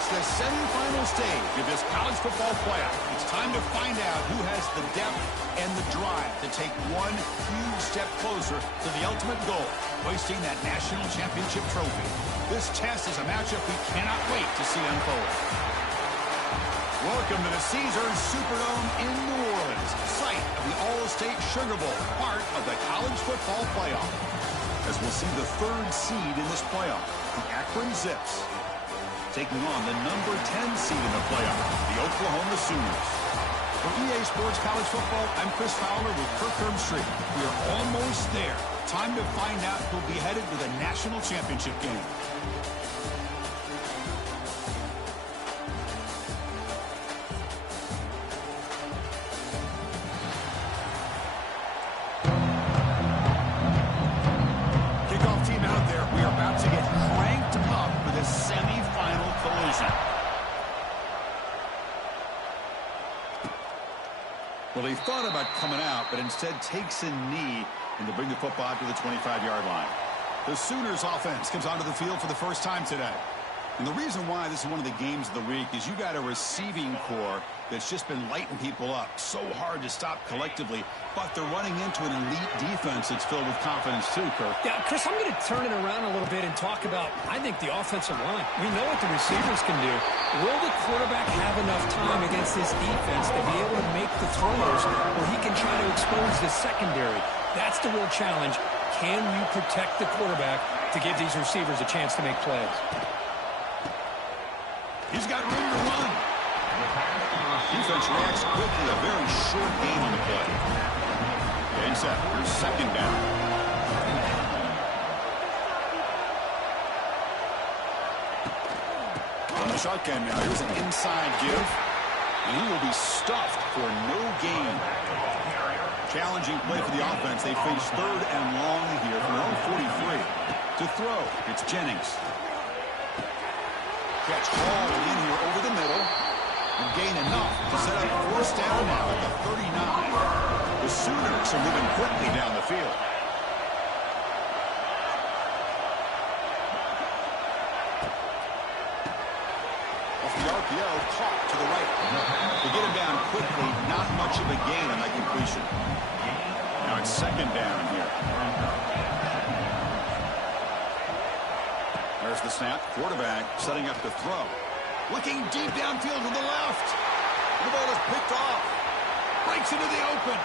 reached the semifinal stage of this college football playoff. It's time to find out who has the depth and the drive to take one huge step closer to the ultimate goal, hoisting that national championship trophy. This test is a matchup we cannot wait to see unfold. Welcome to the Caesars Superdome in New Orleans, site of the All-State Sugar Bowl, part of the college football playoff. As we'll see the third seed in this playoff, the Akron Zips, taking on the number 10 seed in the playoff, the Oklahoma Sooners. For EA Sports College Football, I'm Chris Fowler with Kirk Herbstreit. We are almost there. Time to find out who'll be headed to the national championship game. Kickoff team out there. We are about to get cranked up for this semifinal collision. Well, he thought about coming out, but instead takes a knee and to bring the football out to the 25-yard line. The Sooners offense comes onto the field for the first time today. And the reason why this is one of the games of the week is you got a receiving core that's just been lighting people up. So hard to stop collectively, but they're running into an elite defense that's filled with confidence too, Kirk. Yeah, Chris, I'm going to turn it around a little bit and talk about, I think, the offensive line. We know what the receivers can do. Will the quarterback have enough time against this defense to be able to make the throws where he can try to expose the secondary? That's the real challenge. Can you protect the quarterback to give these receivers a chance to make plays? He's got room to run. Defense reacts quickly. A very short gain on the play. Game set. Here's second down. On the shotgun now. Here's an inside give. And he will be stuffed for no gain. Challenging play for the offense. They face third and long here from their own 43. To throw, it's Jennings. Catch hauled in here over the middle. And gain enough to set up first down now at the 39. The Sooners are moving quickly down the field. Off the RPO, caught to the right. They get him down quickly. Not much of a gain on that completion. Now it's second down here. There's the snap. Quarterback setting up to throw. Looking deep downfield to the left. The ball is picked off. Breaks into the open.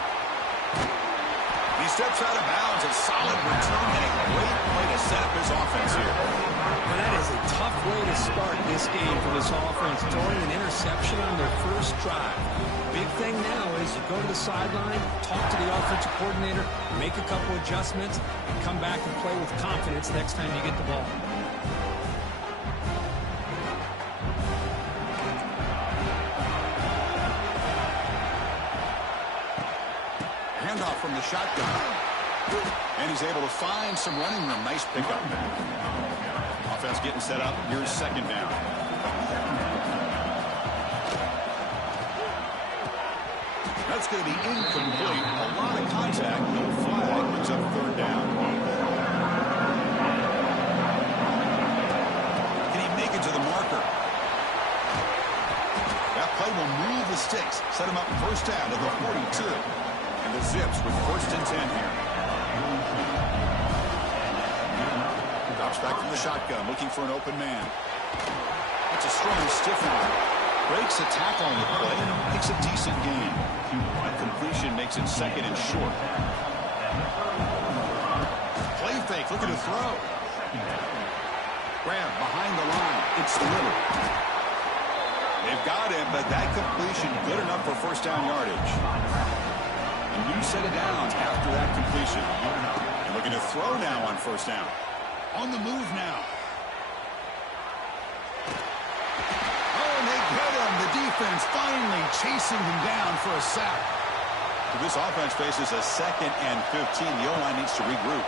He steps out of bounds. A solid return and a great way to set up his offense here. Well, that is a tough way to start this game for this offense, throwing an interception on their first drive. Big thing now is you go to the sideline, talk to the offensive coordinator, make a couple adjustments, and come back and play with confidence next time you get the ball. Handoff from the shotgun. And he's able to find some running room. Nice pickup. Offense getting set up. Here's second down. That's going to be incomplete. A lot of contact. No flag. Brings up third down. Can he make it to the marker? That play will move the sticks. Set him up first down to the 42. And the Zips with first and 10 here. Drops back from the shotgun, looking for an open man. That's a strong stiff arm. Breaks a tackle on the play. Makes a decent gain. That completion makes it second and short. Play fake, looking to throw. Grab behind the line. It's Little. They've got him, but that completion good enough for first down yardage. A new set of downs after that completion. And looking to throw now on first down. On the move now. Oh, and they get him. The defense finally chasing him down for a sack. So this offense faces a second and 15. The O-line needs to regroup.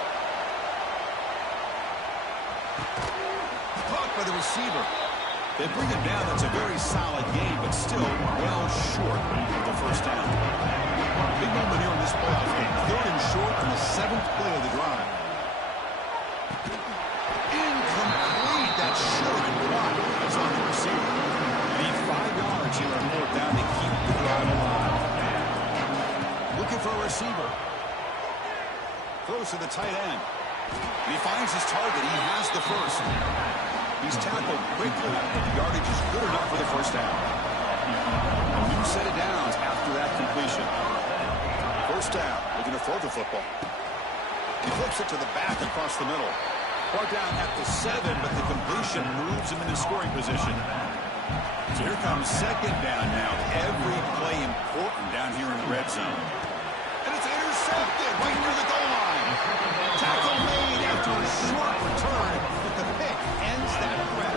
Caught by the receiver. They bring him down. That's a very solid game, but still well short of the first down. Big moment here in this playoff game. Third and short on the 7th play of the drive. Incomplete. That should have been caught. That's on the receiver. receiver. Throws to the tight end. And he finds his target. He has the first. He's tackled quickly. The yardage is good enough for the first down. A new set of downs after that completion. First down. Looking to throw the football. He flips it to the back across the middle. Brought down at the 7, but the completion moves him into scoring position. So here comes second down now. Every play important down here in the red zone. And it's intercepted right near the goal line. Tackle made after a short return, but the pick ends that threat.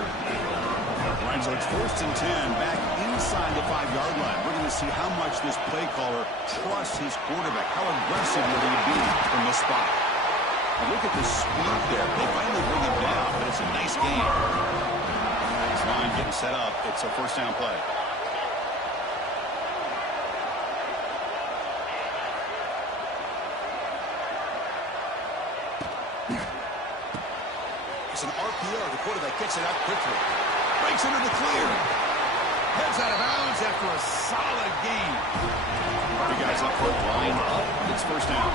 Right, so it's 1st and 10, back inside the 5-yard line. We're going to see how much this play caller trusts his quarterback. How aggressive will he be from this spot? And look at the speed there. They finally bring him down, but it's a nice game. Nice line getting set up. It's a first down play. It's an RPO. The quarterback gets it out quickly. Breaks into the clear. Heads out of bounds after a solid game. The guys up front line up. It's first down.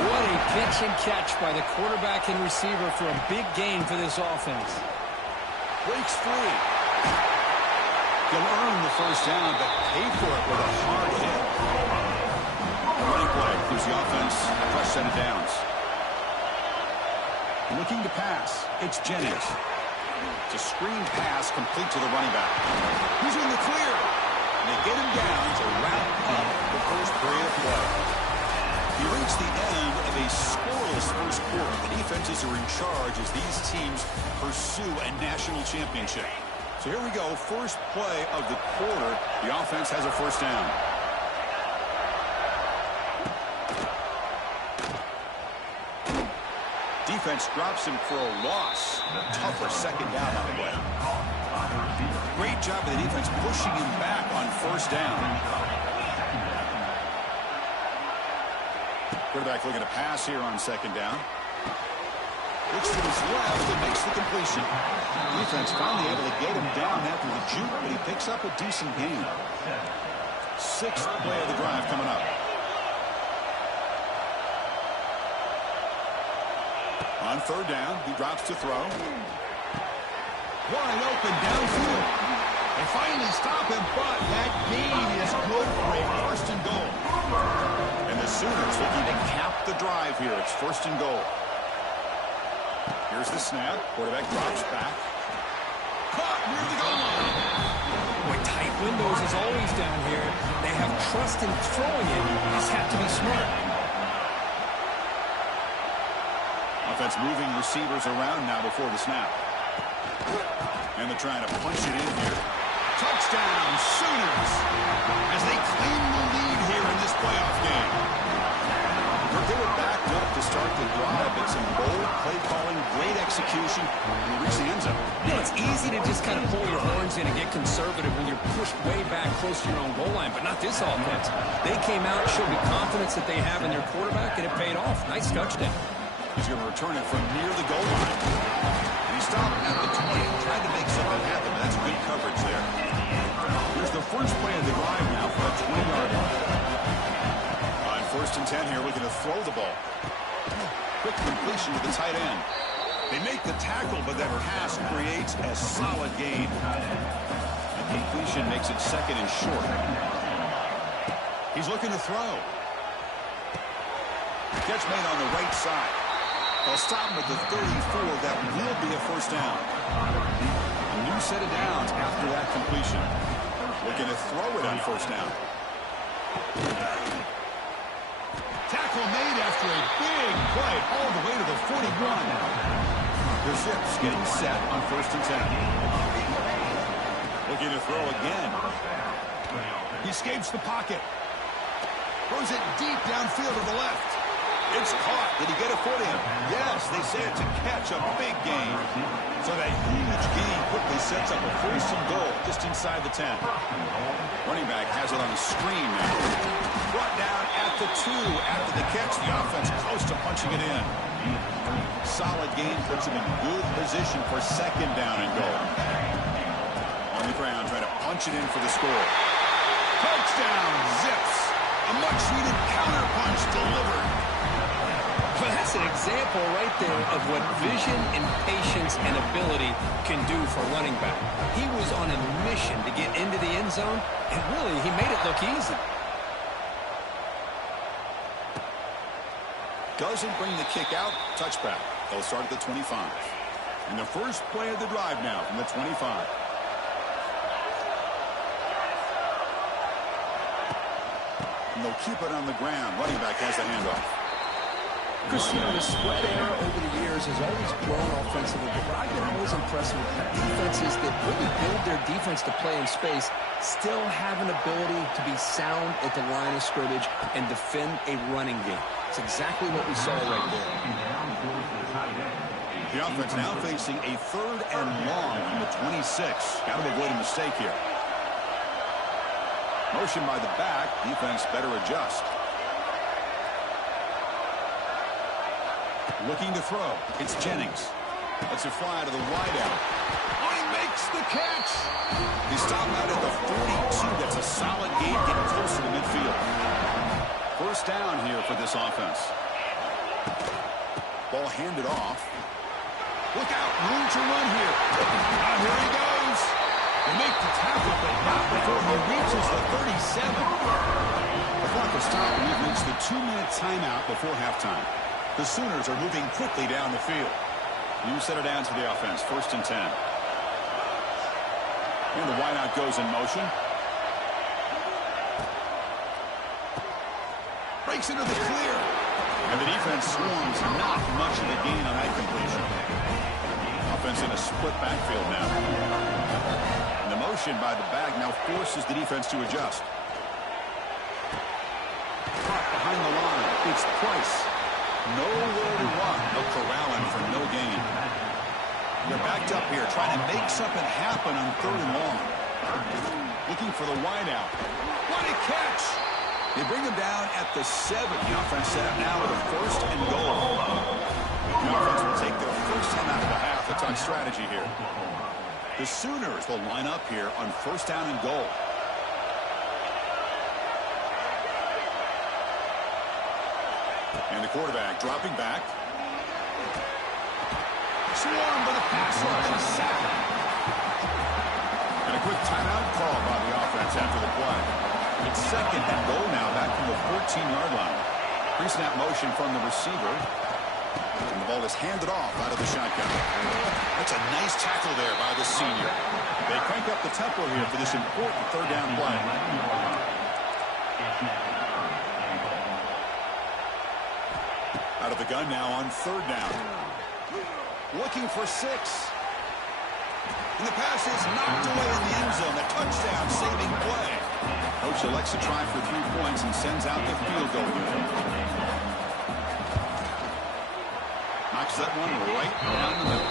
What a pitch and catch by the quarterback and receiver for a big gain for this offense. Breaks free. He'll earn the first down, but pay for it with a hard hit. A running play gives the offense a fresh set of downs. Looking to pass. It's Jennings. It's a screen pass complete to the running back. He's in the clear. And they get him down to wrap up the first period of play. He reached the end of a scoreless first quarter. The defenses are in charge as these teams pursue a national championship. So here we go. First play of the quarter. The offense has a first down. Defense drops him for a loss. A tougher second down on the way. Great job of the defense pushing him back on first down. Quarterback looking to pass here on second down. Looks to his left and makes the completion. Defense finally able to get him down after the juke, but he picks up a decent gain. 6th play of the drive coming up. On third down, he drops to throw. Wide open downfield. They finally stop him, but that gain is good for a first and goal. And the Sooners looking to cap the drive here. It's first and goal. Here's the snap. Quarterback drops back. Caught near the goal line. Boy, tight windows as always down here. They have trust in throwing it. You just have to be smart. Offense moving receivers around now before the snap. And they're trying to punch it in here. Touchdown, Sooners, as they claim the lead here in this playoff game. They were backed up to start the drive, but some bold play calling, great execution, and they reach the end zone. You know, it's easy to just kind of pull your horns in and get conservative when you're pushed way back close to your own goal line, but not this offense. They came out, showed the confidence that they have in their quarterback, and it paid off. Nice touchdown. He's going to return it from near the goal line. And he stopped at the 20. Tried to make something happen, but that's good coverage there. Here's the first play of the drive now for a 20-yard line. On 1st and 10 here, looking to throw the ball. Quick completion to the tight end. They make the tackle, but that pass creates a solid gain. The completion makes it 2nd and short. He's looking to throw. Catch made on the right side. They'll stop him at the 34. That will be a first down. A new set of downs after that completion. Looking to throw it on first down. Tackle made after a big play all the way to the 41. The Zips getting set on 1st and 10. Looking to throw again. He escapes the pocket. Throws it deep downfield to the left. It's caught. Did he get a foot in? Yes, they say it's a catch, a big gain. So that huge gain quickly sets up a first and goal just inside the 10. Running back has it on the screen now. Brought down at the 2 after the catch. The offense close to punching it in. Solid gain puts him in good position for second down and goal. On the ground, trying to punch it in for the score. Touchdown, Zips. A much-needed counterpunch delivered. Well, that's an example right there of what vision and patience and ability can do for running back. He was on a mission to get into the end zone, and really, he made it look easy. Doesn't bring the kick out. Touchback. They'll start at the 25. And the first play of the drive now from the 25. And they'll keep it on the ground. Running back has the handoff. Chris, you know, the spread era over the years has always grown offensively, but I've been always impressed with defenses that really build their defense to play in space, still have an ability to be sound at the line of scrimmage and defend a running game. It's exactly what we saw right there. The offense now facing a 3rd and long from the 26. Got to avoid a mistake here. Motion by the back. Defense better adjust. Looking to throw. It's Jennings. Lets it fly to the wideout. Oh, he makes the catch. He stopped out at the 42. That's a solid gain, getting closer to midfield. First down here for this offense. Ball handed off. Look out, room to run here. And here he goes. They make the tackle, but not before he reaches the 37. The clock will stop, and we've reached the 2-minute timeout before halftime. The Sooners are moving quickly down the field. You set it down to the offense. 1st and 10. And the wideout goes in motion. Breaks into the clear. And the defense swarms. Not much of a gain on that completion. Offense in a split backfield now. And the motion by the back now forces the defense to adjust. Caught behind the line. It's Price. Nowhere to run. No corralling for no gain. They're backed up here trying to make something happen on 3rd and long. Looking for the wideout. What a catch! They bring him down at the 7. The offense set up now with a 1st and goal. The offense will take their first time out of the half to talk strategy here. The Sooners will line up here on 1st down and goal. And the quarterback dropping back. Swarmed by the pass rush. A sack. And a quick timeout call by the offense after the play. It's 2nd and goal now back from the 14-yard line. Pre-snap motion from the receiver. And the ball is handed off out of the shotgun. That's a nice tackle there by the senior. They crank up the tempo here for this important 3rd down play. Out of the gun now on 3rd down. Looking for 6. And the pass is knocked away in the end zone. A touchdown saving play. Coach elects to try for 3 points and sends out the field goal unit. Knocks that one right down the middle.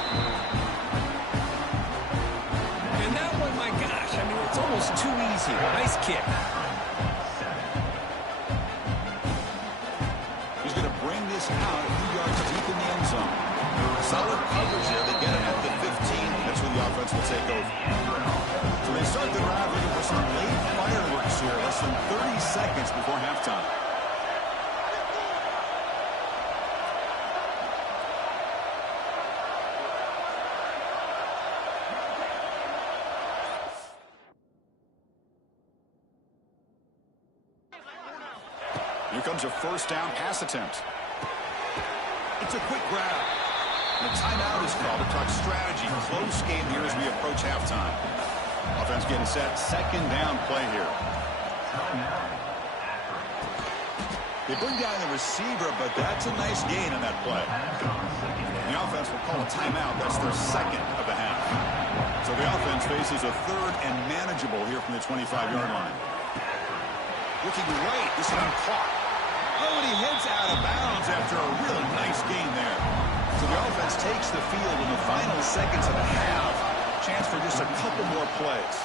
And that one, my gosh, I mean, it's almost too easy. Nice kick. He's going to bring this out a few yards deep in the end zone. Solid coverage there. They get him at the 15. That's when the offense will take over. So they start the drive looking for some late fireworks here. Less than 30 seconds before halftime. Here comes a 1st down pass attempt. It's a quick grab. The timeout is called to talk strategy. Close game here as we approach halftime. Offense getting set. 2nd down play here. They bring down the receiver, but that's a nice gain on that play. The offense will call a timeout. That's their 2nd of the half. So the offense faces a 3rd and manageable here from the 25-yard line. Looking right. This one caught. Oh, and he heads out of bounds after a really nice gain there. So the offense takes the field in the final seconds of the half. Chance for just a couple more plays.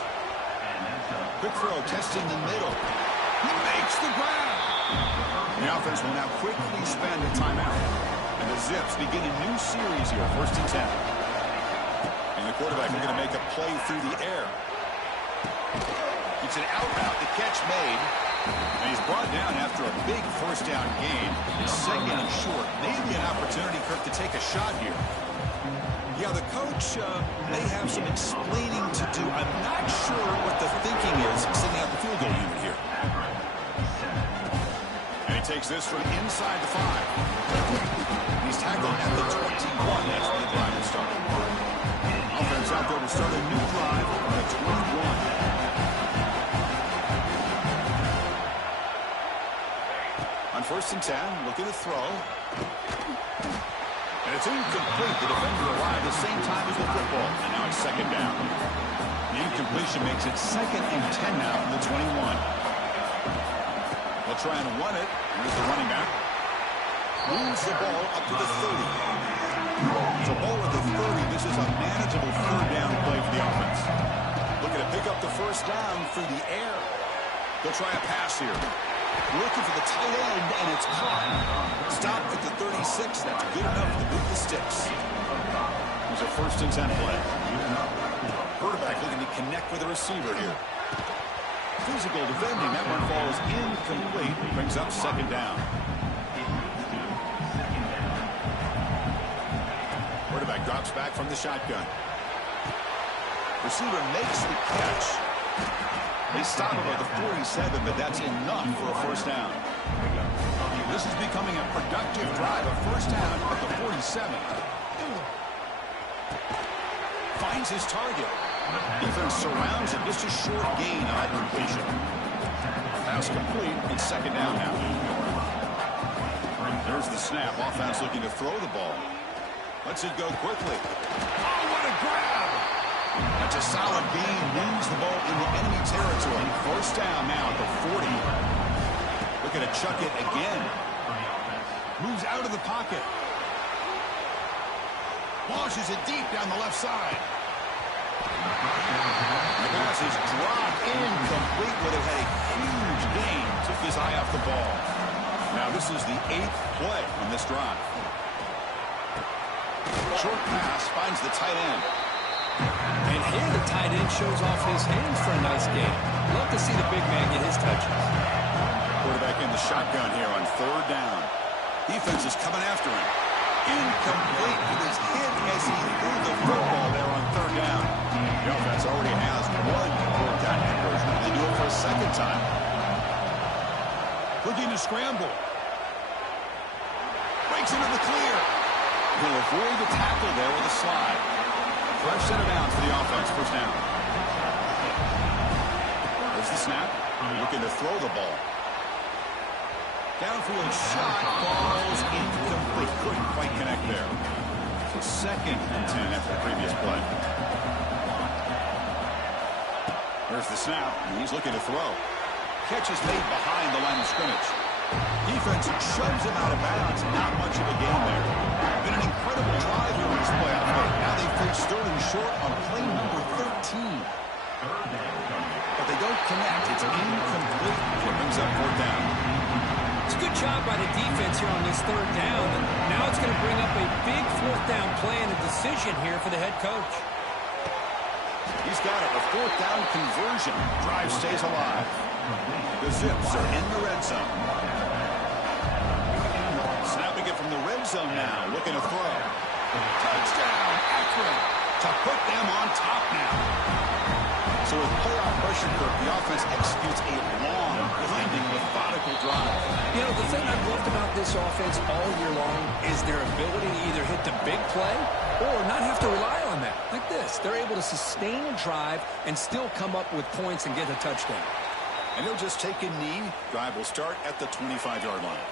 Quick throw, testing the middle. He makes the grab. The offense will now quickly spend a timeout. And the Zips begin a new series here, 1st and 10. And the quarterback is going to make a play through the air. It's an out route, the catch made. And he's brought down after a big first down gain. It's second and short. Maybe an opportunity, Kirk, to take a shot here. Yeah, the coach may have some explaining to do. I'm not sure what the thinking is setting up the field goal unit here. And he takes this from inside the 5. He's tackled at the 21. That's where the drive will start. Offense out there to start a new drive on the 21. On 1st and 10, looking to throw. And it's incomplete. The defender arrived the same time as the football. And now it's second down. The incompletion makes it 2nd and 10 now from the 21. They'll try and run it. Here's the running back. Moves the ball up to the 30. So ball at the 30. This is a manageable 3rd down play for the offense. Looking to pick up the 1st down through the air. They'll try a pass here. Looking for the tight end, and it's caught. Stop at the 36. That's good enough to move the sticks. There's a 1st and 10 play. Quarterback looking to connect with the receiver here. Physical defending. That one falls incomplete. Brings up 2nd down. Quarterback drops back from the shotgun. Receiver makes the catch. They stop him at the 47, but that's enough for a 1st down. This is becoming a productive drive. A 1st down at the 47. Finds his target. Defense surrounds it. Just a short gain on that completion. Pass complete. It's 2nd down now. There's the snap. Offense looking to throw the ball. Lets it go quickly. Oh, what a grab! That's a solid gain. Wins the ball in the enemy territory. 1st down now at the 40. Looking to chuck it again. Moves out of the pocket. Launches it deep down the left side. The pass is dropped incomplete, where they've had a huge gain. Took his eye off the ball. Now this is the 8th play on this drive. Short pass finds the tight end. And here the tight end shows off his hands for a nice gain. Love to see the big man get his touches. Quarterback in the shotgun here on 3rd down. Defense is coming after him. Incomplete. He was hit as he threw the football there on 3rd down. The offense already has 1 4th down conversion. They do it for a 2nd time. Looking to scramble. Breaks into the clear. He'll avoid the tackle there with a slide. Fresh set of downs for the offense. 1st down. There's the snap. Looking to throw the ball. Downfield shot falls incomplete. Couldn't quite connect there. So 2nd and 10 after the previous play. There's the snap. He's looking to throw. Catch is made behind the line of scrimmage. Defense shoves him out of bounds. Not much of a gain there. Been an incredible drive here in this playoff game. Now they face 3rd and short on play number 13. But they don't connect. It's incomplete. It brings up 4th down. It's a good job by the defense here on this 3rd down. And now it's going to bring up a big 4th down play and a decision here for the head coach. He's got it. A 4th down conversion. Drive stays alive. The Zips are in the red zone. Snapping it from the red zone now. Looking to throw. Touchdown, Akron, to put them on top now. So with playoff pressure, the offense executes a long, grinding, methodical drive. You know, the thing I've loved about this offense all year long is their ability to either hit the big play or not have to rely on that. Like this. They're able to sustain a drive and still come up with points and get a touchdown. And he'll just take a knee. Drive will start at the 25-yard line.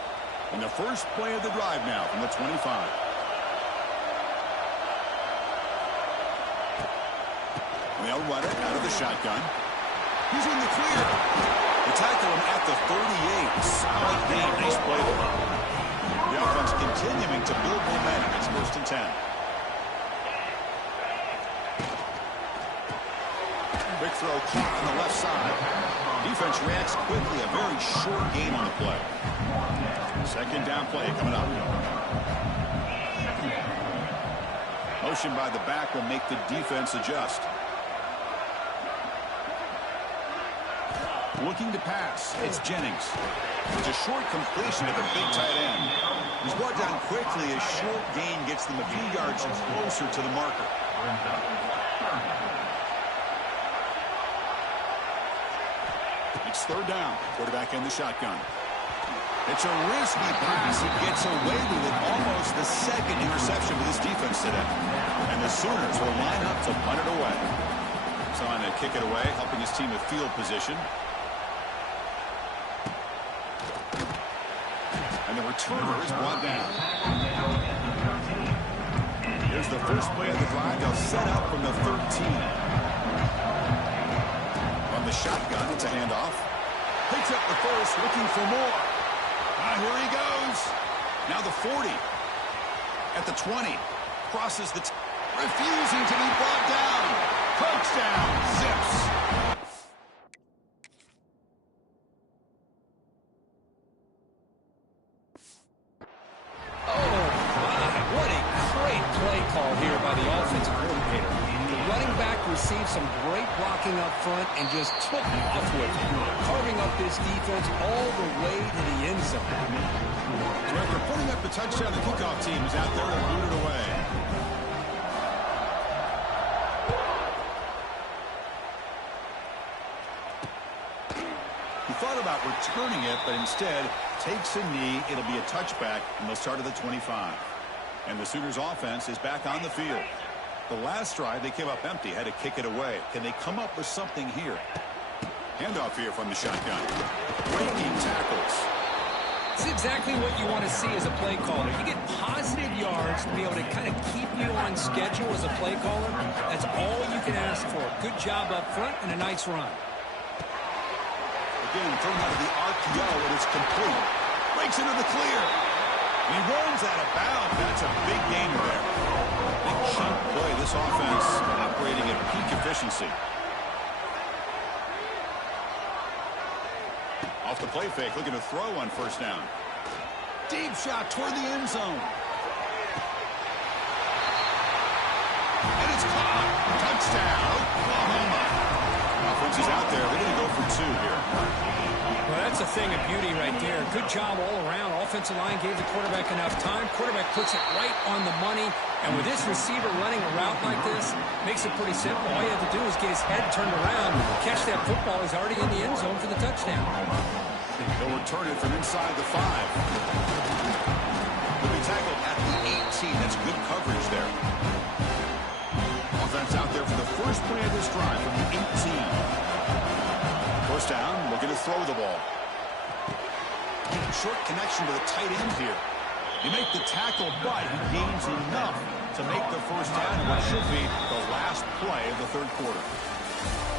And the first play of the drive now from the 25. They'll run it out of the shotgun. He's in the clear. They tackle him at the 38. Solid gain. Nice play there. The offense continuing to build momentum. It's 1st and 10. Quick throw caught on the left side. Defense reacts quickly. A very short gain on the play. 2nd down play coming up. Motion by the back will make the defense adjust. Looking to pass. It's Jennings. It's a short completion to the big tight end. He's brought down quickly. A short gain gets them a few yards closer to the marker. It's third down. Quarterback in the shotgun. It's a risky pass. He gets away with it. Almost the second interception for this defense today. And the Sooners will line up to punt it away. Trying to kick it away, helping his team with field position. And the returner is brought down. Here's the first play of the drive. They'll set up from the 13. On the shotgun, it's a handoff. Picks up the first, looking for more. Here he goes. Now the 40. At the 20. Crosses the... refusing to be brought down. Touchdown. Zips. Oh, my. What a great play call here by the offensive coordinator. The running back received some great blocking up front and just took off with it, carving up this defense all the way to the end zone. So after putting up the touchdown, the kickoff team is out there to boot it away. He thought about returning it, but instead takes a knee. It'll be a touchback, and they'll start at the 25. And the Sooners offense is back on the field. The last drive, they came up empty, had to kick it away. Can they come up with something here? Handoff here from the shotgun. Breaking tackles. It's exactly what you want to see as a play caller. You get positive yards to be able to kind of keep you on schedule as a play caller. That's all you can ask for. Good job up front and a nice run. Again, thrown out of the RPO, and it's complete. Breaks into the clear. He runs out of bounds. That's a big gain there. Big chunk play. This offense operating at peak efficiency. Off the play fake, looking to throw on first down. Deep shot toward the end zone. And it's caught. Touchdown, Oklahoma. Offense is out there. They're going to go for two here. Well, that's a thing of beauty right there. Good job all around. Offensive line gave the quarterback enough time. Quarterback puts it right on the money. And with this receiver running a route like this, makes it pretty simple. All you have to do is get his head turned around, catch that football. He's already in the end zone for the touchdown. They'll return it from inside the 5. He'll be tackled at the 18. That's good coverage there. Offense out there for the first play of this drive from the 18. First down, looking to throw the ball. Short connection to the tight end here. You make the tackle, but he gains enough to make the first down in what should be the last play of the third quarter.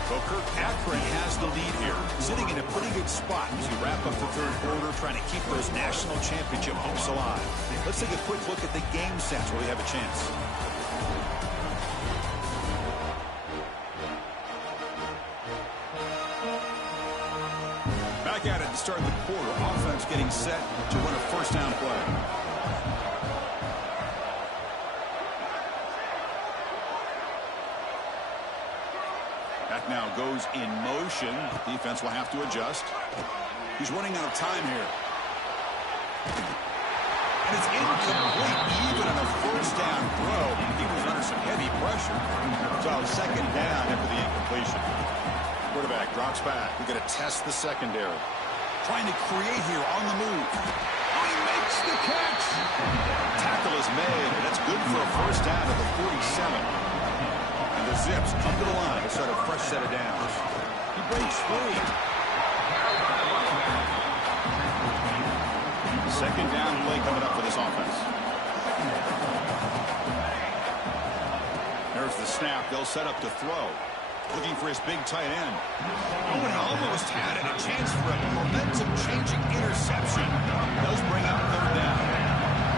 So Kirk Akron has the lead here, sitting in a pretty good spot as you wrap up the third quarter, trying to keep those national championship hopes alive. Let's take a quick look at the game stats where we have a chance. Back at it to start the quarter. Offense getting set to run a first down play. Back now goes in motion. Defense will have to adjust. He's running out of time here. And it's incomplete even on a first down throw. He was under some heavy pressure. So second down after the incompletion. Quarterback drops back. We're going to test the secondary. Trying to create here on the move. Oh, he makes the catch. Tackle is made. That's good for a first down at the 47. And the Zips come to the line to start a fresh set of downs. He breaks free. Second down play coming up for this offense. There's the snap. They'll set up to throw. Looking for his big tight end. Oh, and almost had it. A chance for a momentum-changing interception. Does bring up third down.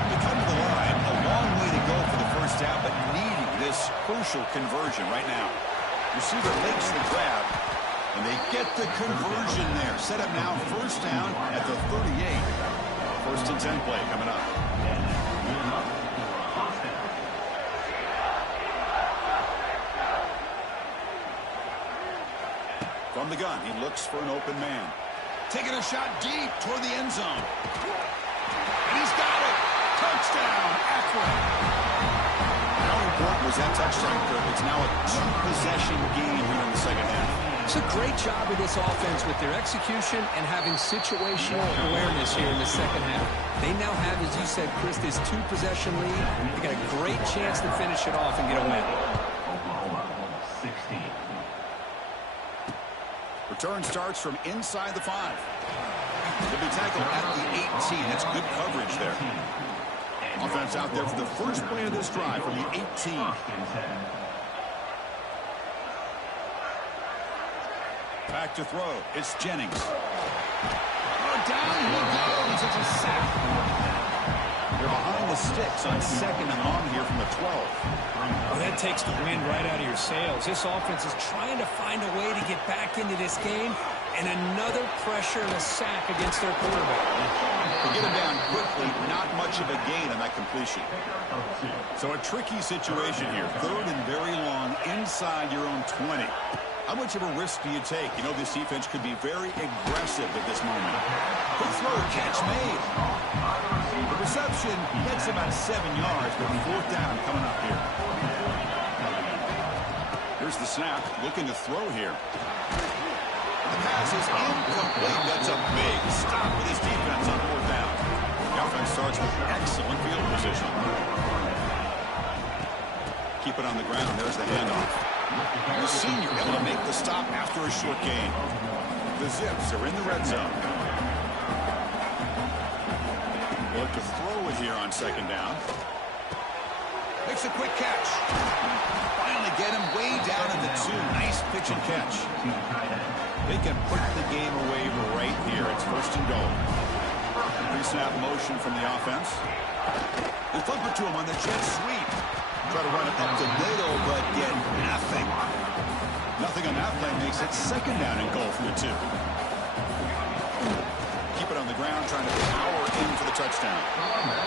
To come to the line, a long way to go for the first down, but needing this crucial conversion right now. Receiver makes the grab, and they get the conversion there. Set up now first down at the 38. First and 10 play coming up. From the gun, he looks for an open man. Taking a shot deep toward the end zone. And he's got it. Touchdown, Akron. How important was that touchdown, Kirk? It's now a two-possession game here in the second half. It's a great job of this offense with their execution and having situational awareness here in the second half. They now have, as you said, Chris, this two-possession lead. They got a great chance to finish it off and get a win. Oklahoma 16. Return starts from inside the 5. He'll be tackled at the 18. That's good coverage there. Offense out there for the first play of this drive from the 18. Back to throw. It's Jennings. Down he goes. It's a sack. They're behind the sticks on second and long here from the 12. Well, that takes the wind right out of your sails. This offense is trying to find a way to get back into this game, and another pressure and a sack against their quarterback. They get him down quickly, not much of a gain on that completion. So a tricky situation here. Third and very long inside your own 20. How much of a risk do you take? You know, this defense could be very aggressive at this moment. Quick throw, catch made. The reception gets about 7 yards, but fourth down coming up here. Here's the snap, looking to throw here. The pass is incomplete. That's a big stop with his defense on fourth down. The offense starts with excellent field position. Keep it on the ground. There's the handoff. The senior able to make the stop after a short gain. The Zips are in the red zone. Look to throw it here on second down. Makes a quick catch. Finally get him way down in the 2. Nice pitch and catch. They can put the game away right here. It's first and goal. Pre-snap motion from the offense. They flip it to him on the jet sweep. Try to run it up the middle, but get nothing. Nothing on that play makes it second down and goal from the 2. Keep it on the ground, trying to power in for the touchdown.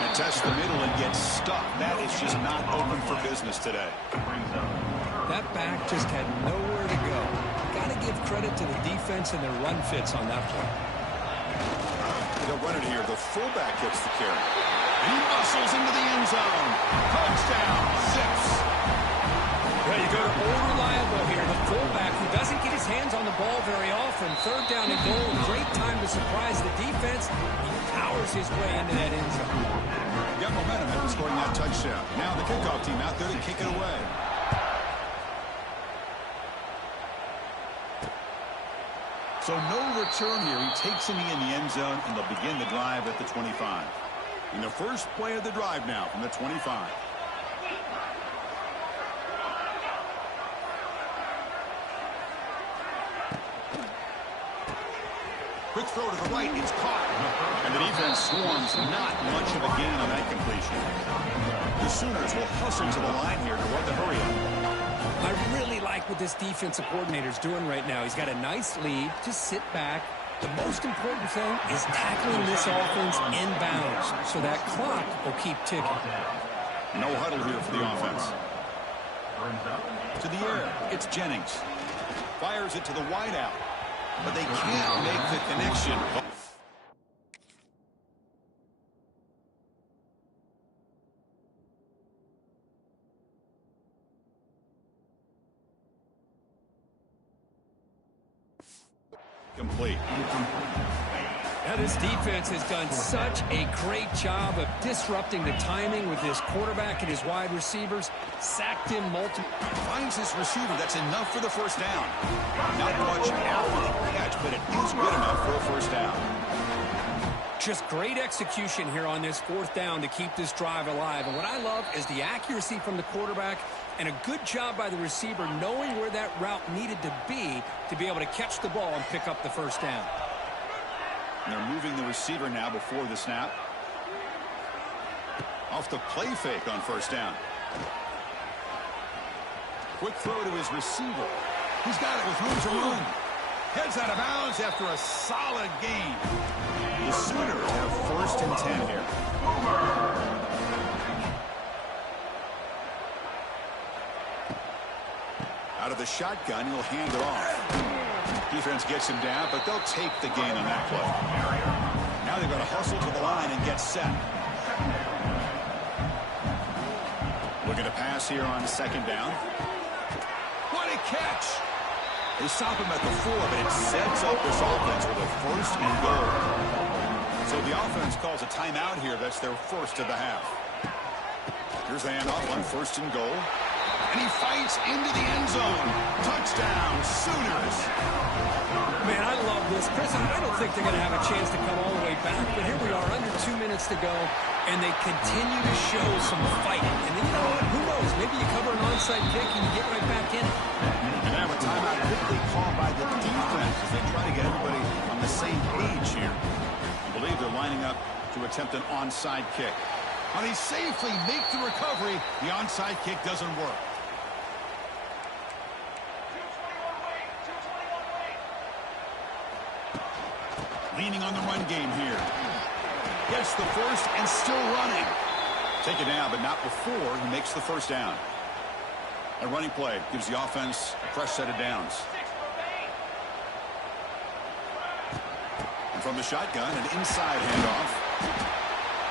And test the middle and get stuck. That is just not open for business today. That back just had nowhere to go. Got to give credit to the defense and their run fits on that play. They'll run it here. The fullback gets the carry. He muscles into the end zone. Touchdown, Zips. Well, you go to old reliable here, the fullback who doesn't get his hands on the ball very often. Third down and goal, great time to surprise the defense. He powers his way into that end zone. Got momentum after scoring that touchdown. Now the kickoff team out there to kick it away. So no return here. He takes a knee in the end zone, and they'll begin the drive at the 25. In the first play of the drive now from the 25. Quick throw to the right. It's caught. And the defense swarms. Not much of a gain on that completion. The Sooners will hustle to the line here to run the hurry up. I really like what this defensive coordinator is doing right now. He's got a nice lead. Just sit back. The most important thing is tackling this offense inbounds so that clock will keep ticking. No huddle here for the offense. To the air, it's Jennings. Fires it to the wideout, but they can't make the connection. Complete. Now this defense has done such a great job of disrupting the timing with his quarterback and his wide receivers. Sacked him multiple. Finds his receiver. That's enough for the first down. Not much after the catch, but it is good enough for a first down. Just great execution here on this fourth down to keep this drive alive. And what I love is the accuracy from the quarterback and a good job by the receiver knowing where that route needed to be able to catch the ball and pick up the first down. And they're moving the receiver now before the snap. Off the play fake on first down. Quick throw to his receiver. He's got it with room to run. Heads out of bounds after a solid gain. The Sooners have first and 10 here. Out of the shotgun, he'll hand it off. Defense gets him down, but they'll take the gain on that play. Now they've got to hustle to the line and get set. Looking to pass here on second down. What a catch! They stop him at the 4, but it sets up this offense with a first and goal. So the offense calls a timeout here. That's their first of the half. Here's the handoff on first and goal. And he fights into the end zone. Touchdown, Sooners. Man, I love this. Chris, I don't think they're going to have a chance to come all the way back, but here we are, under 2 minutes to go, and they continue to show some fighting. And then, you know what? Who knows? Maybe you cover an onside kick and you get right back in it. And now a timeout quickly called by the defense as they try to get everybody on the same page here. I believe they're lining up to attempt an onside kick. When they safely make the recovery, the onside kick doesn't work. Leaning on the run game here. Gets the first and still running. Take it down, but not before he makes the first down. A running play gives the offense a fresh set of downs. And from the shotgun, an inside handoff.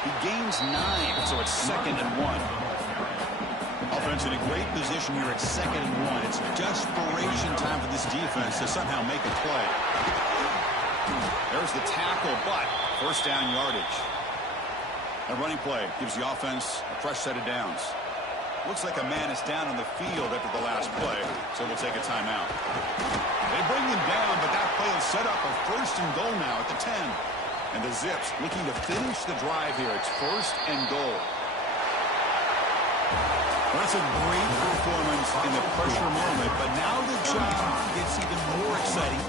He gains 9, so it's 2nd and 1. Offense in a great position here at 2nd and 1. It's desperation time for this defense to somehow make a play. There's the tackle, but first down yardage. A running play gives the offense a fresh set of downs. Looks like a man is down on the field after the last play, so we'll take a timeout. They bring him down, but that play will set up a first and goal now at the 10. And the Zips looking to finish the drive here. It's first and goal. Well, that's a great performance in the pressure moment, but now the job gets even more exciting.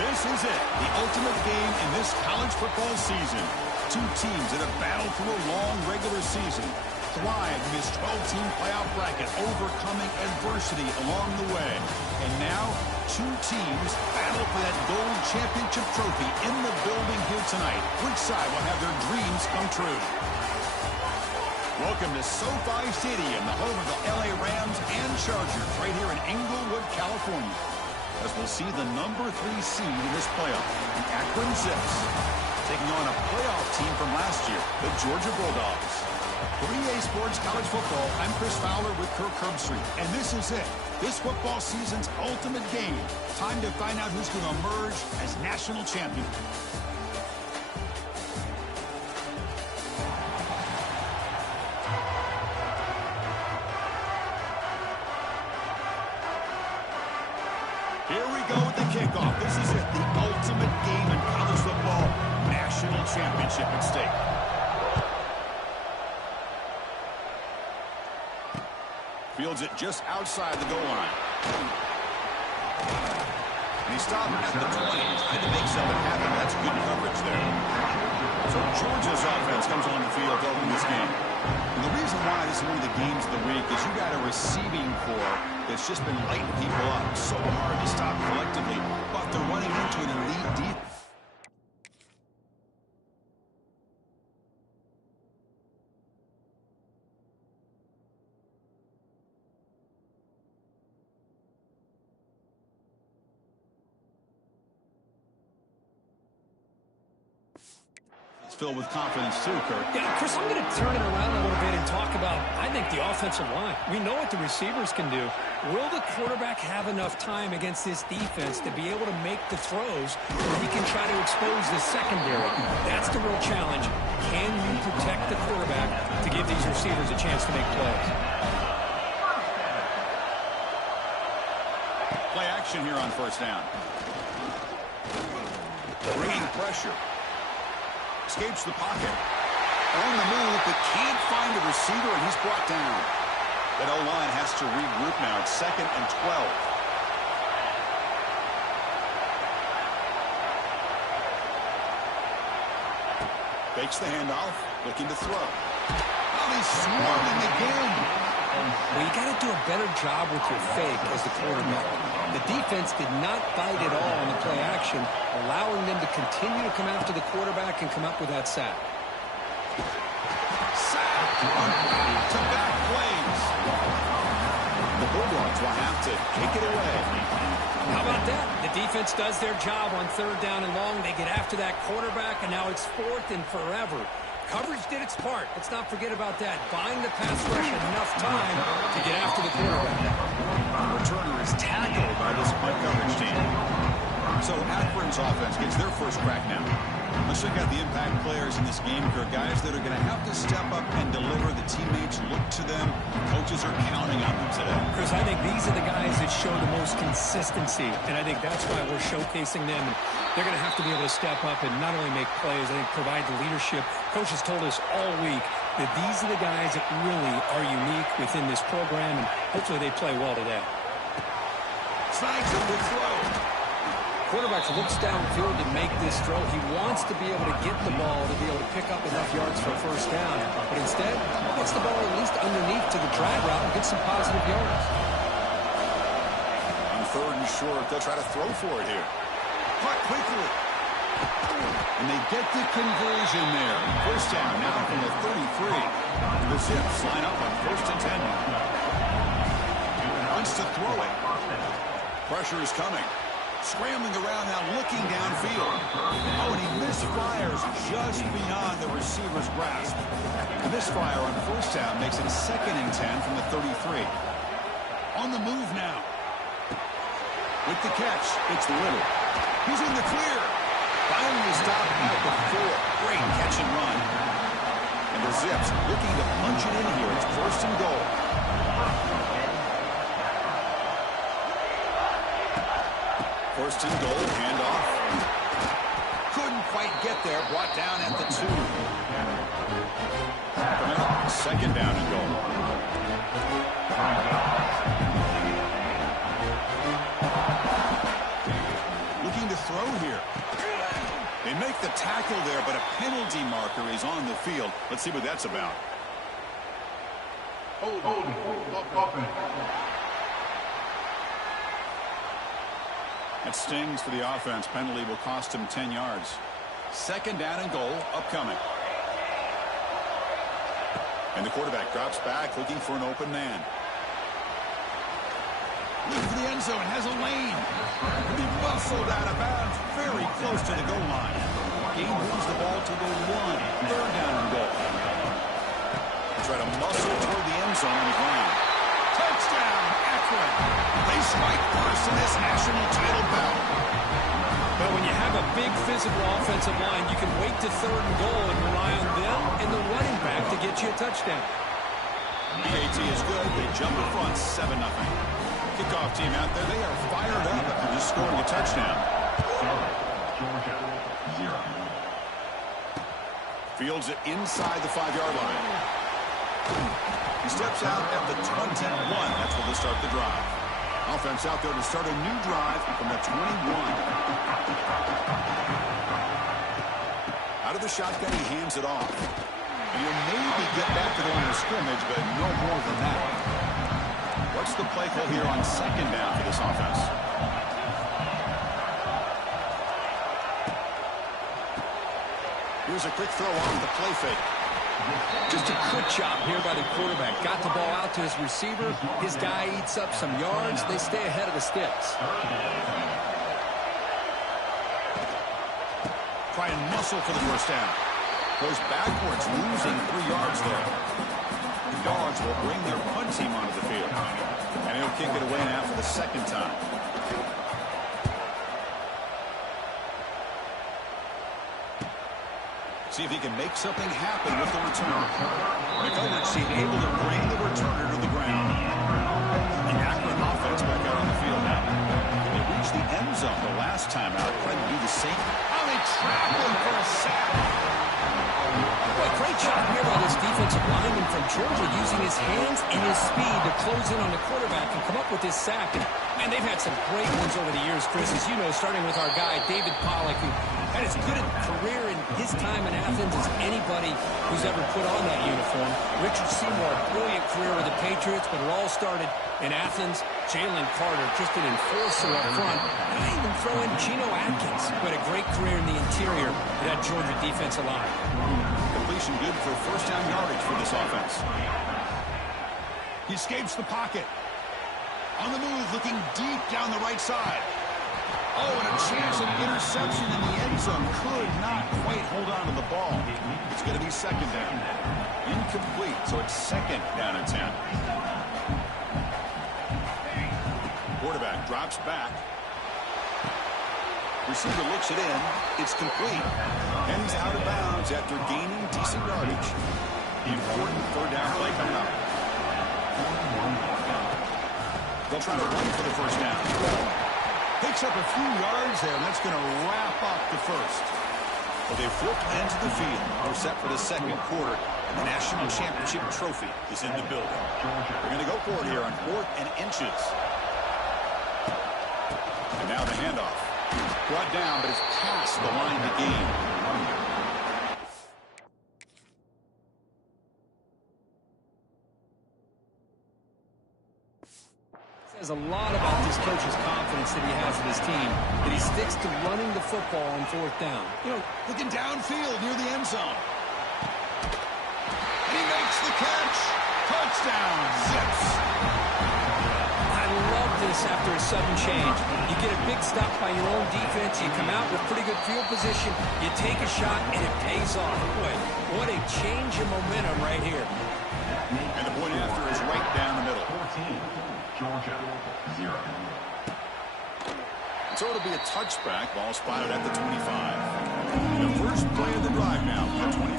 This is it, the ultimate game in this college football season. Two teams that have battled through a long regular season, thrived in this 12-team playoff bracket, overcoming adversity along the way. And now, two teams battle for that gold championship trophy in the building here tonight. Which side will have their dreams come true? Welcome to SoFi Stadium, the home of the LA Rams and Chargers, right here in Inglewood, California, as we'll see the number 3 seed in this playoff, the Akron Zips, taking on a playoff team from last year, the Georgia Bulldogs. For EA Sports College Football, I'm Chris Fowler with Kirk Herbstreit, and this is it, this football season's ultimate game. Time to find out who's going to emerge as national champion. Here we go with the kickoff. This is it, the ultimate game in college football, national championship at stake. Fields it just outside the goal line. And he stopped at the 20, trying to make something happen. That's good coverage there. So Georgia's offense comes on the field to open this game. And the reason why this is one of the games of the week is you got a receiving core that's just been lighting people up. So hard to stop collectively, but they're running into an elite defense. filled with confidence too, Kirk. Yeah, Chris, I'm going to turn it around a little bit and talk about, I think, the offensive line. We know what the receivers can do. Will the quarterback have enough time against this defense to be able to make the throws where he can try to expose the secondary? That's the real challenge. Can you protect the quarterback to give these receivers a chance to make plays? Play action here on first down. Bringing pressure. Escapes the pocket. On the move, but can't find a receiver, and he's brought down. That O-line has to regroup now. It's 2nd and 12. Fakes the handoff, looking to throw. Oh, he's swarming again. Well, you got to do a better job with your fake as the quarterback. The defense did not bite at all on the play action, allowing them to continue to come after the quarterback and come up with that sack. Sack on back-to-back plays. The Bulldogs will have to kick it away. How about that? The defense does their job on 3rd down and long. They get after that quarterback, and now it's 4th and forever. Coverage did its part. Let's not forget about that. Buying the pass rush enough time to get after the quarterback. The returner is tackled by this punt coverage team. So Akron's offense gets their first crack now. Let's check out the impact players in this game, Kirk. Guys that are going to have to step up and deliver. The teammates look to them. Coaches are counting on them today. Chris, I think these are the guys that show the most consistency, and I think that's why we're showcasing them. They're going to have to be able to step up and not only make plays, I think provide the leadership. Coach has told us all week that these are the guys that really are unique within this program, and hopefully they play well today. Snags a good throw. Quarterback looks downfield to make this throw. He wants to be able to get the ball to be able to pick up enough yards for a first down. But instead, he gets the ball at least underneath to the drag route and gets some positive yards. On 3rd and short, they'll try to throw for it here. Caught quickly. And they get the conversion there. First down now from the 33. The Zips line up on 1st and 10. Wants to throw it. Pressure is coming. Scrambling around now, looking downfield. Oh, and he misfires just beyond the receiver's grasp. The misfire on 1st down makes it 2nd and 10 from the 33. On the move now. With the catch, it's Little. He's in the clear. Finally stopped at the 4. Great catch and run. And the Zips looking to punch it in here. It's 1st and goal. First and goal, handoff. Couldn't quite get there, brought down at the 2. Coming up, 2nd down and goal. Looking to throw here. They make the tackle there, but a penalty marker is on the field. Let's see what that's about. That stings for the offense. Penalty will cost him 10 yards. 2nd down and goal upcoming. And the quarterback drops back looking for an open man. Looking for the end zone. Has a lane. He muscled out of bounds very close to the goal line. Gain moves the ball to the 1. 3rd down and goal. Try to muscle toward the end zone on the ground. Touchdown, Akron. They strike first in this national title bout. But when you have a big physical offensive line, you can wait to 3rd and goal and rely on them and the running back to get you a touchdown. PAT is good. They jump in front 7-0. Kickoff team out there. They are fired up after just scoring a touchdown. Georgia, 0. Fields it inside the 5-yard line. He steps out at the 21. That's where they'll start the drive. Offense out there to start a new drive from the 21. Out of the shotgun, he hands it off. And he'll maybe get back to the line of scrimmage, but no more than that. What's the play call here on 2nd down for this offense? Here's a quick throw on the play fake. Just a quick job here by the quarterback. Got the ball out to his receiver. His guy eats up some yards. They stay ahead of the sticks. Try and muscle for the first down. Goes backwards, losing 3 yards there. The Dogs will bring their punt team onto the field. And he'll kick it away now for the second time. See if he can make something happen with the return. McCulloch able to bring the returner to the ground. The Akron offense back out on the field now. They reached the end zone the last time out. Trying to do the same. Oh, they trap him for a sack. Boy, great job here by this defensive lineman from Georgia using his hands and his speed to close in on the quarterback and come up with this sack. And, man, they've had some great ones over the years, Chris, as you know, starting with our guy, David Pollack, who had as good a career in his time in Athens as anybody who's ever put on that uniform. Richard Seymour, brilliant career with the Patriots, but it all started in Athens. Jalen Carter, just an enforcer up front. And I even throw in Geno Atkins, who had a great career in the interior of that Georgia defensive line. Completion good for first down yardage for this offense. He escapes the pocket. On the move, looking deep down the right side. Oh, and a chance of interception in the end zone. Could not quite hold on to the ball. It's going to be second down. Incomplete, so it's second down and 10. Quarterback drops back. Receiver looks it in. It's complete. And he's out of bounds after gaining decent yardage. The important third down play coming up. They'll try to run for the first down. Picks up a few yards there, and that's going to wrap up the first. Well, they flipped into the field. We're set for the second quarter, and the national championship trophy is in the building. They're going to go for it here on 4th and inches. And now the handoff. Brought down, but it's past the line to gain. Says a lot about this coach's confidence that he has in his team, that he sticks to running the football on 4th down. You know, looking downfield near the end zone. And he makes the catch. Touchdown, Zips. I love this after a sudden change. You get a big stop by your own defense. You come out with pretty good field position. You take a shot, and it pays off. Boy, what a change of momentum right here. And the point after is right down the middle. 14, Georgia, 0. So it'll be a touchback. Ball spotted at the 25. The first play of the drive now at 25.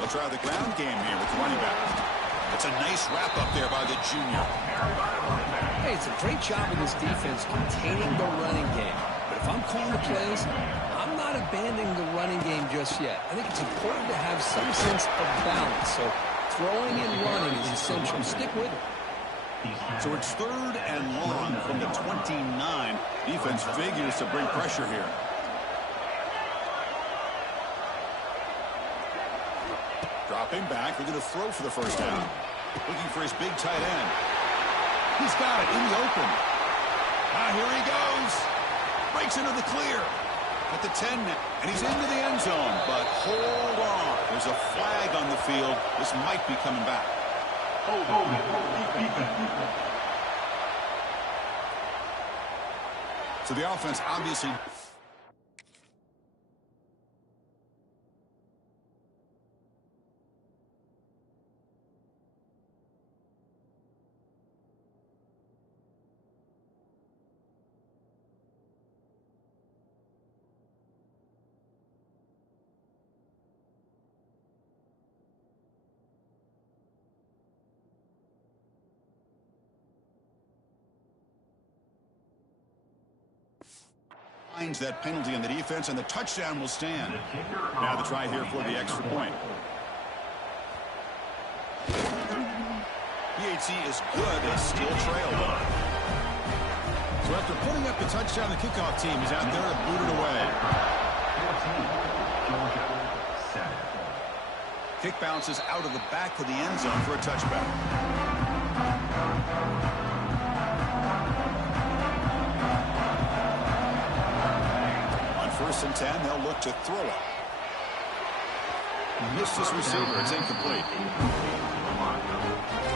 They'll try the ground game here with the running back. It's a nice wrap-up there by the junior. Hey, it's a great job of this defense containing the running game. But if I'm calling the plays, I'm not abandoning the running game just yet. I think it's important to have some sense of balance. So throwing and running is essential. Stick with it. So it's 3rd and long from the 29. Defense figures to bring pressure here. Dropping back. They're going to throw for the first down. Looking for his big tight end. He's got it in the open. Here he goes. Breaks into the clear. At the 10 now. And he's into the end zone. But hold on. There's a flag on the field. This might be coming back. So the offense obviously... finds that penalty on the defense, and the touchdown will stand. Now the try here for the extra point. BHC is good. They still trail, though. So after putting up the touchdown, the kickoff team is out there to boot it away. 14, Georgia, 7. Kick bounces out of the back of the end zone for a touchback. On 1st and 10, they'll look to throw it. Missed his receiver. It's incomplete.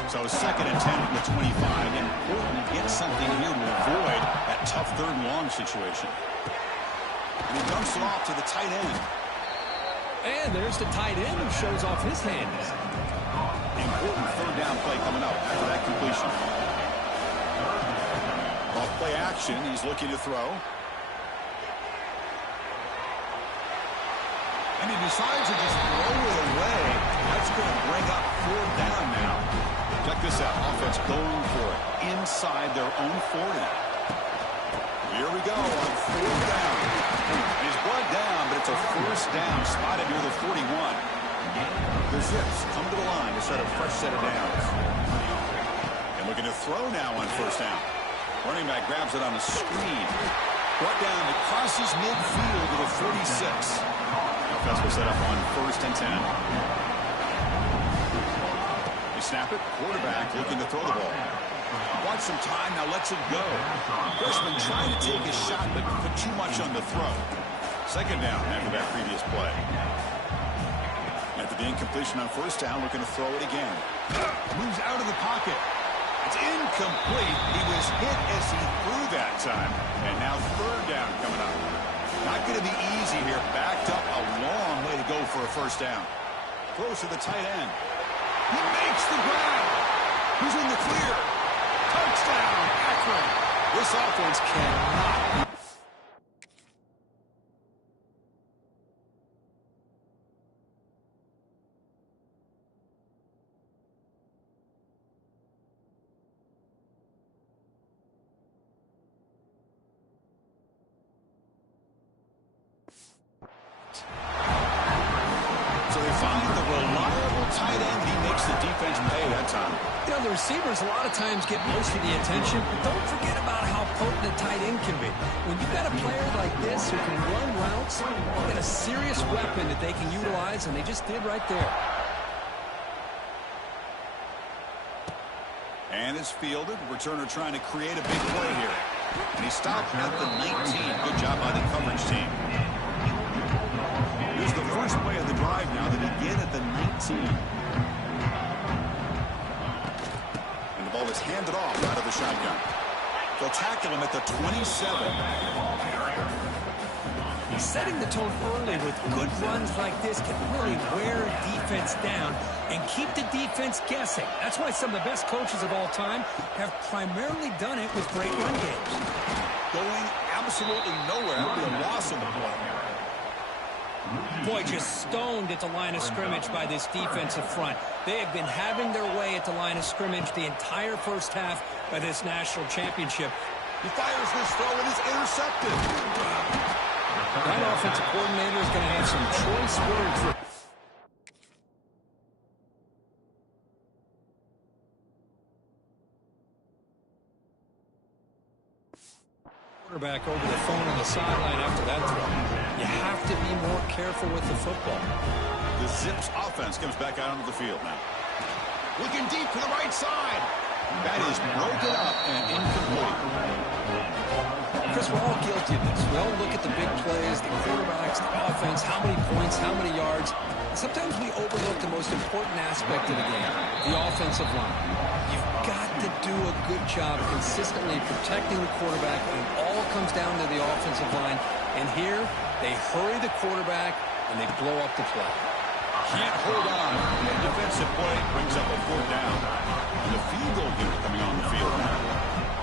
So 2nd and 10 from the 25. Important to get something here to avoid that tough 3rd and long situation. And he dumps it off to the tight end. And there's the tight end who shows off his hands. Important third down play coming up after that completion. Off play action, he's looking to throw. And he decides to just throw it away. That's going to bring up fourth down now. Check this out. Offense going for it inside their own 40. Here we go on fourth down. And he's brought down, but it's a first down spotted near the 41. The Zips come to the line to set a fresh set of downs. And looking to throw now on first down. Running back grabs it on the screen. Brought down, it crosses midfield to the 46. Offense will set up on first and 10. They snap it. Quarterback looking to throw the ball. Wants some time, now lets it go. Freshman trying to take a shot, but put too much on the throw. Second down after that previous play. After the incompletion on first down, looking to throw it again. Moves out of the pocket. It's incomplete. He was hit as he threw that time. And now third down coming up. Not going to be easy here. Backed up a long way to go for a first down. Throws to the tight end. He makes the grab. Who's in the clear? Touchdown, Akron. This offense cannot. So they find the reliable tight end. He makes the defense pay that time. You know, the receivers a lot of times get most of the attention, but don't forget about how potent a tight end can be. When you've got a player like this who can run routes, you get a serious weapon that they can utilize, and they just did right there. And it's fielded. Returner trying to create a big play here. And he stopped at the 19. Good job by the coverage team. Here's the first play of the drive now that he did at the 19. And the ball is handed off out of the shotgun. They'll tackle him at the 27. Setting the tone early with good runs like this can really wear a defense down and keep the defense guessing. That's why some of the best coaches of all time have primarily done it with great run games. Going absolutely nowhere after a loss of the play. Boy, just stoned at the line of scrimmage by this defensive front. They have been having their way at the line of scrimmage the entire first half of this national championship. He fires this throw and is intercepted. That offensive coordinator is going to have some choice words for. Quarterback over the phone on the sideline after that throw. You have to be more careful with the football. The Zips offense comes back out onto the field now. Looking deep to the right side. That is broken up and incomplete. Chris, we're all guilty of this. We all look at the big plays, the quarterbacks, the offense, how many points, how many yards. Sometimes we overlook the most important aspect of the game, the offensive line. You've got to do a good job consistently protecting the quarterback, and it all comes down to the offensive line. And here, they hurry the quarterback, and they blow up the play. Can't hold on. The defensive play brings up a fourth down. And the field goal here coming on the field now.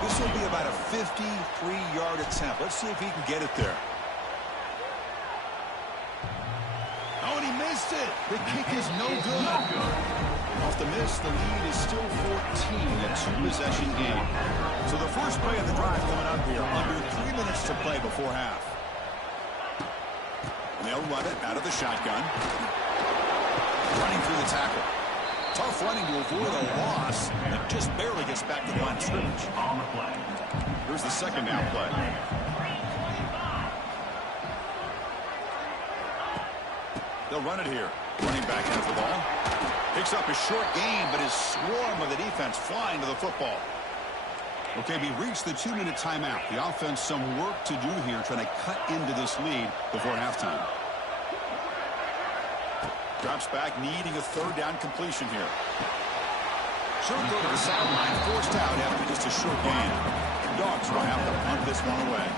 This will be about a 53-yard attempt. Let's see if he can get it there. Oh, and he missed it. The kick is no good. Off the miss, the lead is still 14, a two-possession game. So the first play of the drive coming up here, under 3 minutes to play before half. And they'll run it out of the shotgun. Running through the tackle. Tough running to avoid a loss. And just barely gets back to the line of scrimmage. Here's the second down play. They'll run it here. Running back has the ball. Picks up a short gain, but his swarm of the defense flying to the football. Okay, we reached the 2-minute timeout. The offense some work to do here, trying to cut into this lead before halftime. Drops back, needing a third down completion here. Short go to the sideline, forced out after just a short gain. Dogs will have to punt this one away.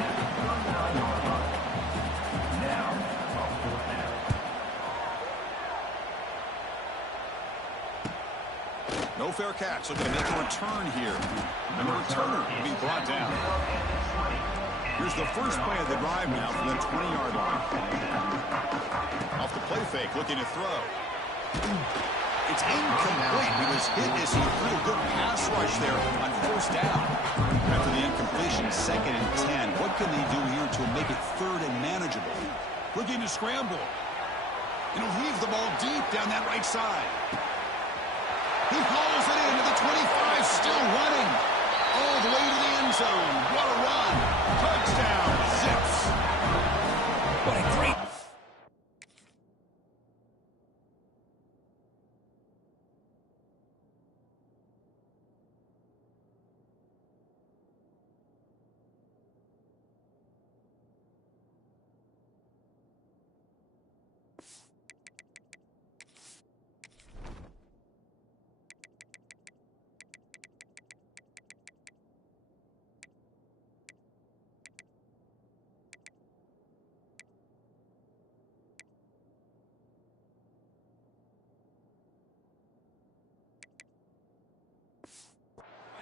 No fair catch. Looking to make a return here. And the returner will be brought down. Here's the first play of the drive now from the 20-yard line. Off the play fake, looking to throw. It's incomplete. He was hit as he threw a good pass rush there on first down. After the incompletion, 2nd and 10. What can they do here to make it 3rd and manageable? Looking to scramble. And he'll heave the ball deep down that right side. He hauls it into the 25, still running. All the way to the end zone. What a run. Touchdown, Zips. What a great...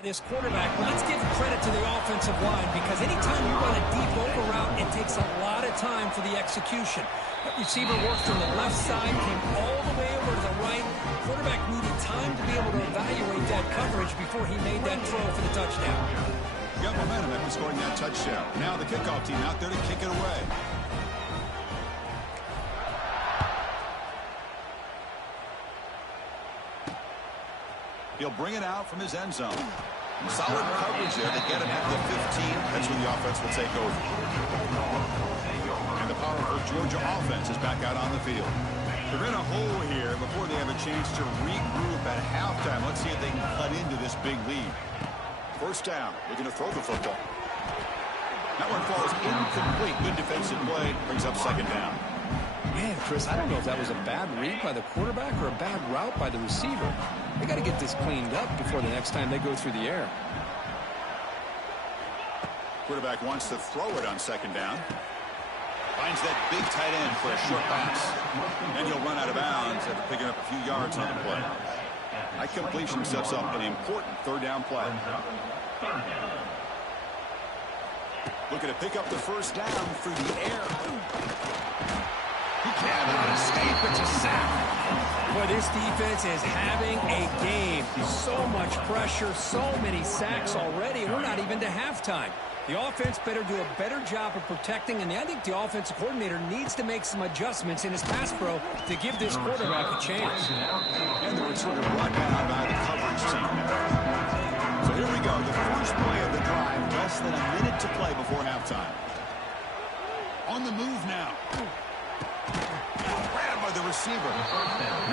This quarterback, let's give credit to the offensive line because anytime you run a deep over route, it takes a lot of time for the execution. That receiver worked from the left side, came all the way over to the right. Quarterback needed time to be able to evaluate that coverage before he made that throw for the touchdown. Got momentum after scoring that touchdown. Now the kickoff team out there to kick it away. He'll bring it out from his end zone. Solid coverage there to get him at the 15. That's when the offense will take over. And the powerful Georgia offense is back out on the field. They're in a hole here before they have a chance to regroup at halftime. Let's see if they can cut into this big lead. First down. Looking to throw the football. That one falls incomplete. Good defensive play. Brings up 2nd down. Man, Chris, I don't know if that was a bad read by the quarterback or a bad route by the receiver. They got to get this cleaned up before the next time they go through the air. Quarterback wants to throw it on 2nd down. Finds that big tight end for a short pass. And he'll run out of bounds after picking up a few yards on the play. That completion sets up an important 3rd down play. Looking to pick up the first down through the air. He cannot escape. It's a sack. Boy, this defense is having a game. So much pressure, so many sacks already. We're not even to halftime. The offense better do a better job of protecting, and I think the offensive coordinator needs to make some adjustments in his pass pro to give this quarterback a chance. And the return brought down by the coverage team. So here we go. The first play of the drive. Less than a minute to play before halftime. On the move now. Grabbed by the receiver.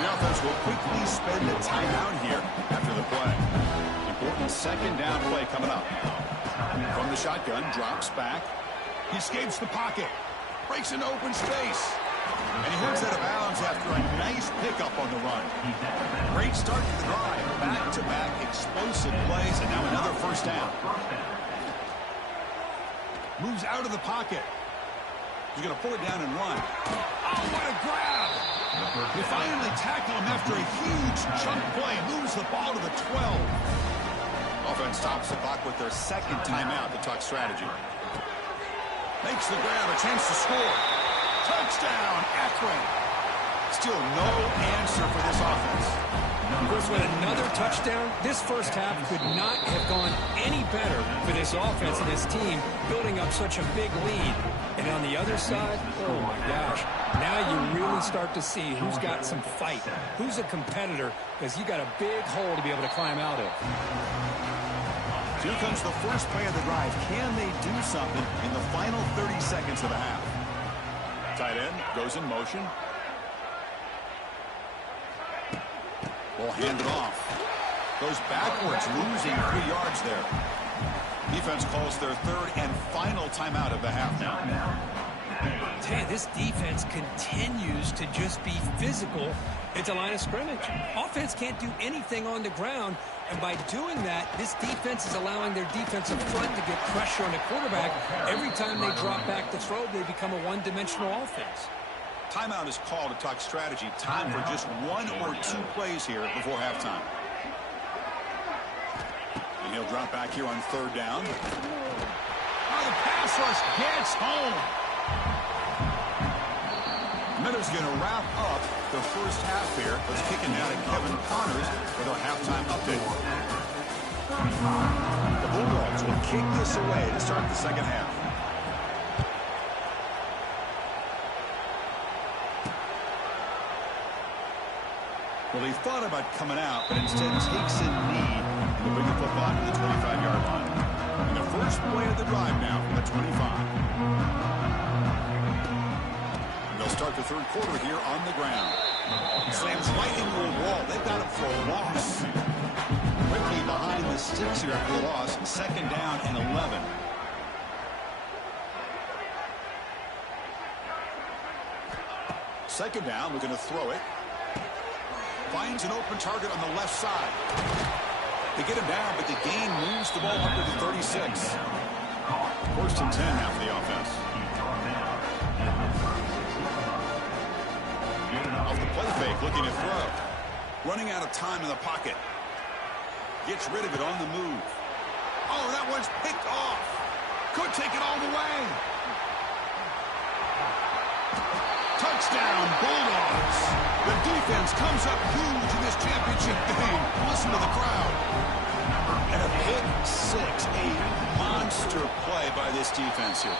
The offense will quickly spend a timeout here after the play. Important 2nd down play coming up. From the shotgun, drops back. He escapes the pocket. Breaks into open space. And he heads out of bounds after a nice pickup on the run. Great start to the drive. Back-to-back explosive plays, and now another first down. Moves out of the pocket. He's going to pull it down and run. Oh, what a grab! They finally tackle him after a huge chunk play. Moves the ball to the 12. Offense stops the clock with their 2nd timeout to talk strategy. Makes the grab, a chance to score. Touchdown, Akron. Still no answer for this offense. Of course, with another touchdown, this first half could not have gone any better for this offense and this team, building up such a big lead. And on the other side, oh my gosh, now you really start to see who's got some fight, who's a competitor, because you got a big hole to be able to climb out of. Here comes the first play of the drive. Can they do something in the final 30 seconds of the half? Tight end goes in motion. Will hand it off. Goes backwards, losing 3 yards there. Defense calls their 3rd and final timeout of the half now. Hey, this defense continues to just be physical at the line of scrimmage. Offense can't do anything on the ground, and by doing that, this defense is allowing their defensive front to get pressure on the quarterback. Every time they drop back to throw, they become a one-dimensional offense. Timeout is called to talk strategy. Time for just 1 or 2 plays here before halftime. And he'll drop back here on third down. Oh, the pass rush gets home. Minutes going to wrap up the first half here. Let's kick it now to Kevin Connors with our halftime update. The Bulldogs will kick this away to start the second half. Well, he thought about coming out, but instead takes a knee and will bring the football to the 25-yard line. And the first play of the drive now from the 25. And they'll start the third quarter here on the ground. Slams right into a wall. They've got him for a loss. Quickly behind the sticks here after the loss. Second down and 11. Second down, we're going to throw it. Finds an open target on the left side. They get him down, but the gain moves the ball up to the 36. First and 10 now for the offense. Off the play fake, looking to throw. Running out of time in the pocket. Gets rid of it on the move. Oh, that one's picked off. Could take it all the way. Touchdown, Bulldogs. The defense comes up huge in this championship game. Listen to the crowd. And a pick six, a monster play by this defense here.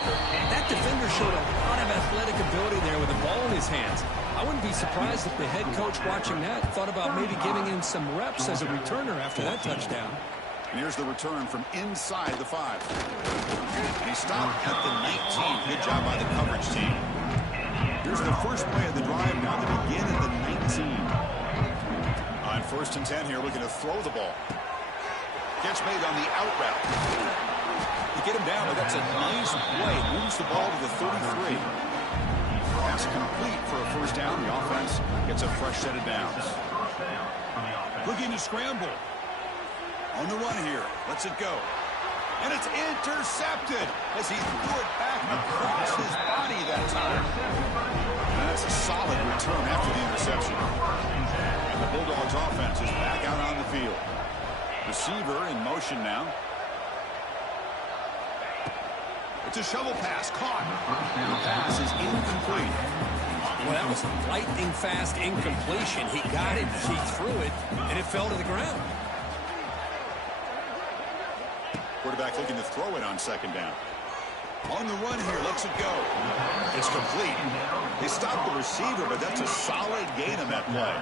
That defender showed a lot of athletic ability there with the ball in his hands. I wouldn't be surprised if the head coach watching that thought about maybe giving him some reps as a returner after that touchdown. And here's the return from inside the 5. And he stopped at the 19. Good job by the coverage team. Here's the first play of the drive now to begin at the 19. On first and 10 here, looking to throw the ball. Catch made on the out route. You get him down, but that's a nice play. Moves the ball to the 33. Pass complete for a first down. The offense gets a fresh set of downs. Looking to scramble. On the run here. Lets it go. And it's intercepted as he threw it back across his body that time. And that's a solid return after the interception. And the Bulldogs offense is back out on the field. Receiver in motion now. It's a shovel pass caught. The pass is incomplete. Well, that was lightning fast incompletion. He got it, he threw it, and it fell to the ground. Quarterback looking to throw it on second down. On the run here, lets it go. It's complete. They stopped the receiver, but that's a solid gain on that play.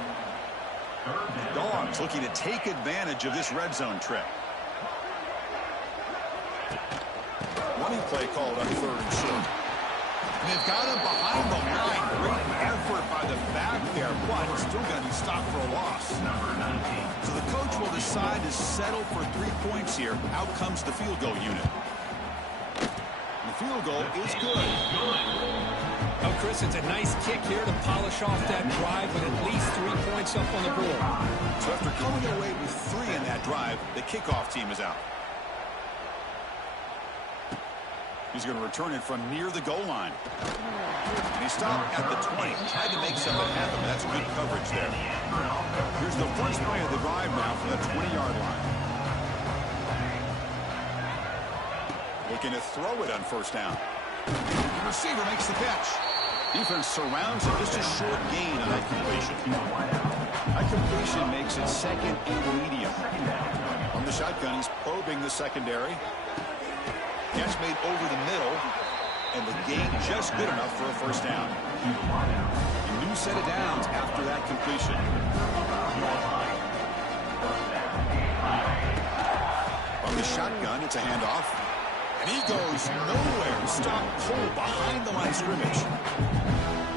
Dogs looking to take advantage of this red zone trip. Running play called on third and short. And they've got him behind the line. Great effort by the back there, but it's still going to be stopped for a loss. So the coach will decide to settle for 3 points here. Out comes the field goal unit. The field goal is good. Oh, Chris, it's a nice kick here to polish off that drive with at least 3 points up on the board. So after coming away with 3 in that drive, the kickoff team is out. He's going to return it from near the goal line. And he stopped at the 20. Tried to make something happen, but that's good coverage there. Here's the first play of the drive now from the 20-yard line. Looking to throw it on first down. The receiver makes the catch. Defense surrounds him. Just a short gain on that completion. That completion makes it second and medium. On the shotgun, he's probing the secondary. Catch made over the middle, and the gain just good enough for a first down. A new set of downs after that completion. From the shotgun, it's a handoff. And he goes nowhere. Stop cold behind the line of scrimmage.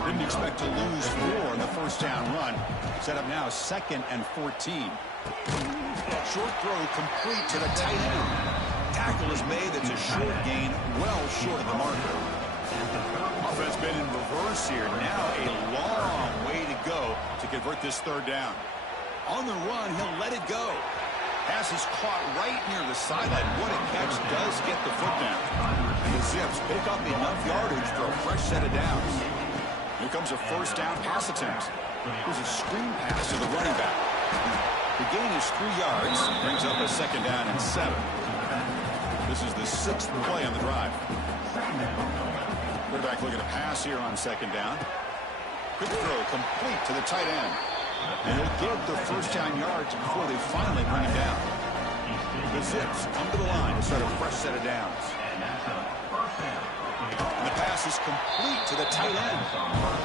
Didn't expect to lose 4 in the first down run. Set up now 2nd and 14. Short throw complete to the tight end. Tackle is made. That's a short gain, well short of the marker. Offense been in reverse here. Now a long way to go to convert this third down. On the run, he'll let it go. Pass is caught right near the sideline. What a catch, does get the foot down. And the Zips pick up enough yardage for a fresh set of downs. Here comes a first down pass attempt. Here's a screen pass to the running back. The gain is 3 yards. Brings up a second down and 7. This is the 6th play on the drive. Quarterback looking to pass here on second down. Quick throw complete to the tight end. And he'll get the first down yards before they finally bring him down. The Zips come to the line to start a fresh set of downs. And the pass is complete to the tight end.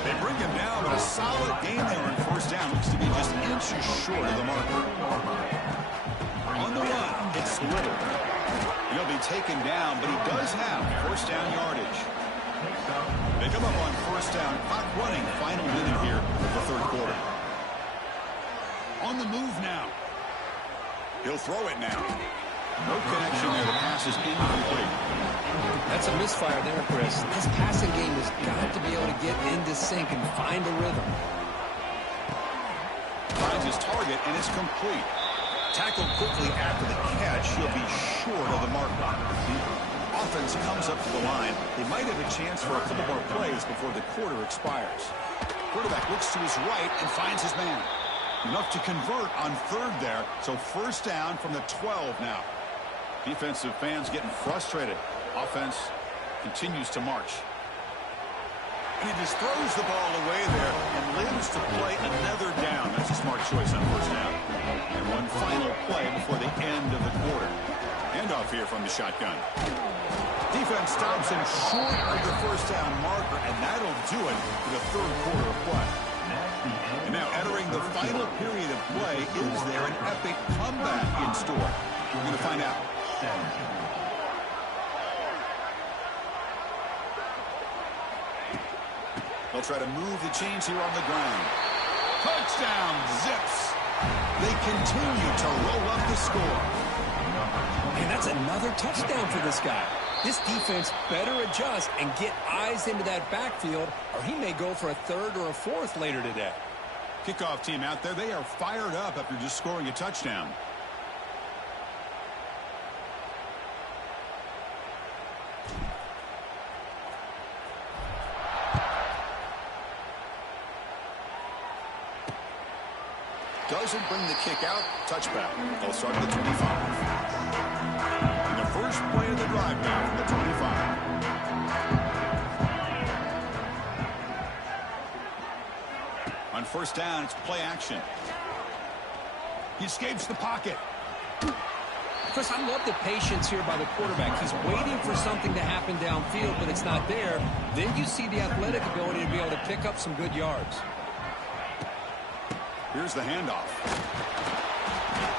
They bring him down, but a solid gain there on first down. Looks to be just inches short of the marker. On the run, it's Little. He'll be taken down, but he does have first down yardage. They come up on first down, clock running, final minute here of the third quarter. On the move now. He'll throw it now. No connection there. The pass is incomplete. That's a misfire there, Chris. This passing game has got to be able to get into sync and find a rhythm. Finds his target, and it's complete. Tackled quickly after the catch. He'll be short of the mark. The offense comes up to the line. They might have a chance for a couple more plays before the quarter expires. Quarterback looks to his right and finds his man. Enough to convert on third there. So first down from the 12 now. Defensive fans getting frustrated. Offense continues to march. And he just throws the ball away there and lives to play another down. That's a smart choice on first down. And one final play before the end of the quarter. Handoff here from the shotgun. Defense stops him short of the first down marker, and that'll do it for the third quarter of play. And now entering the final period of play, is there an epic comeback in store? We're going to find out. They'll try to move the chains here on the ground. Touchdown, Zips. They continue to roll up the score. And that's another touchdown for this guy. This defense better adjust and get eyes into that backfield, or he may go for a third or a fourth later today. Kickoff team out there, they are fired up after just scoring a touchdown. Doesn't bring the kick out. Touchback. They'll start at the 25. And the first play of the drive now from the 25. On first down, it's play action. He escapes the pocket. Chris, I love the patience here by the quarterback. He's waiting for something to happen downfield, but it's not there. Then you see the athletic ability to be able to pick up some good yards. Here's the handoff.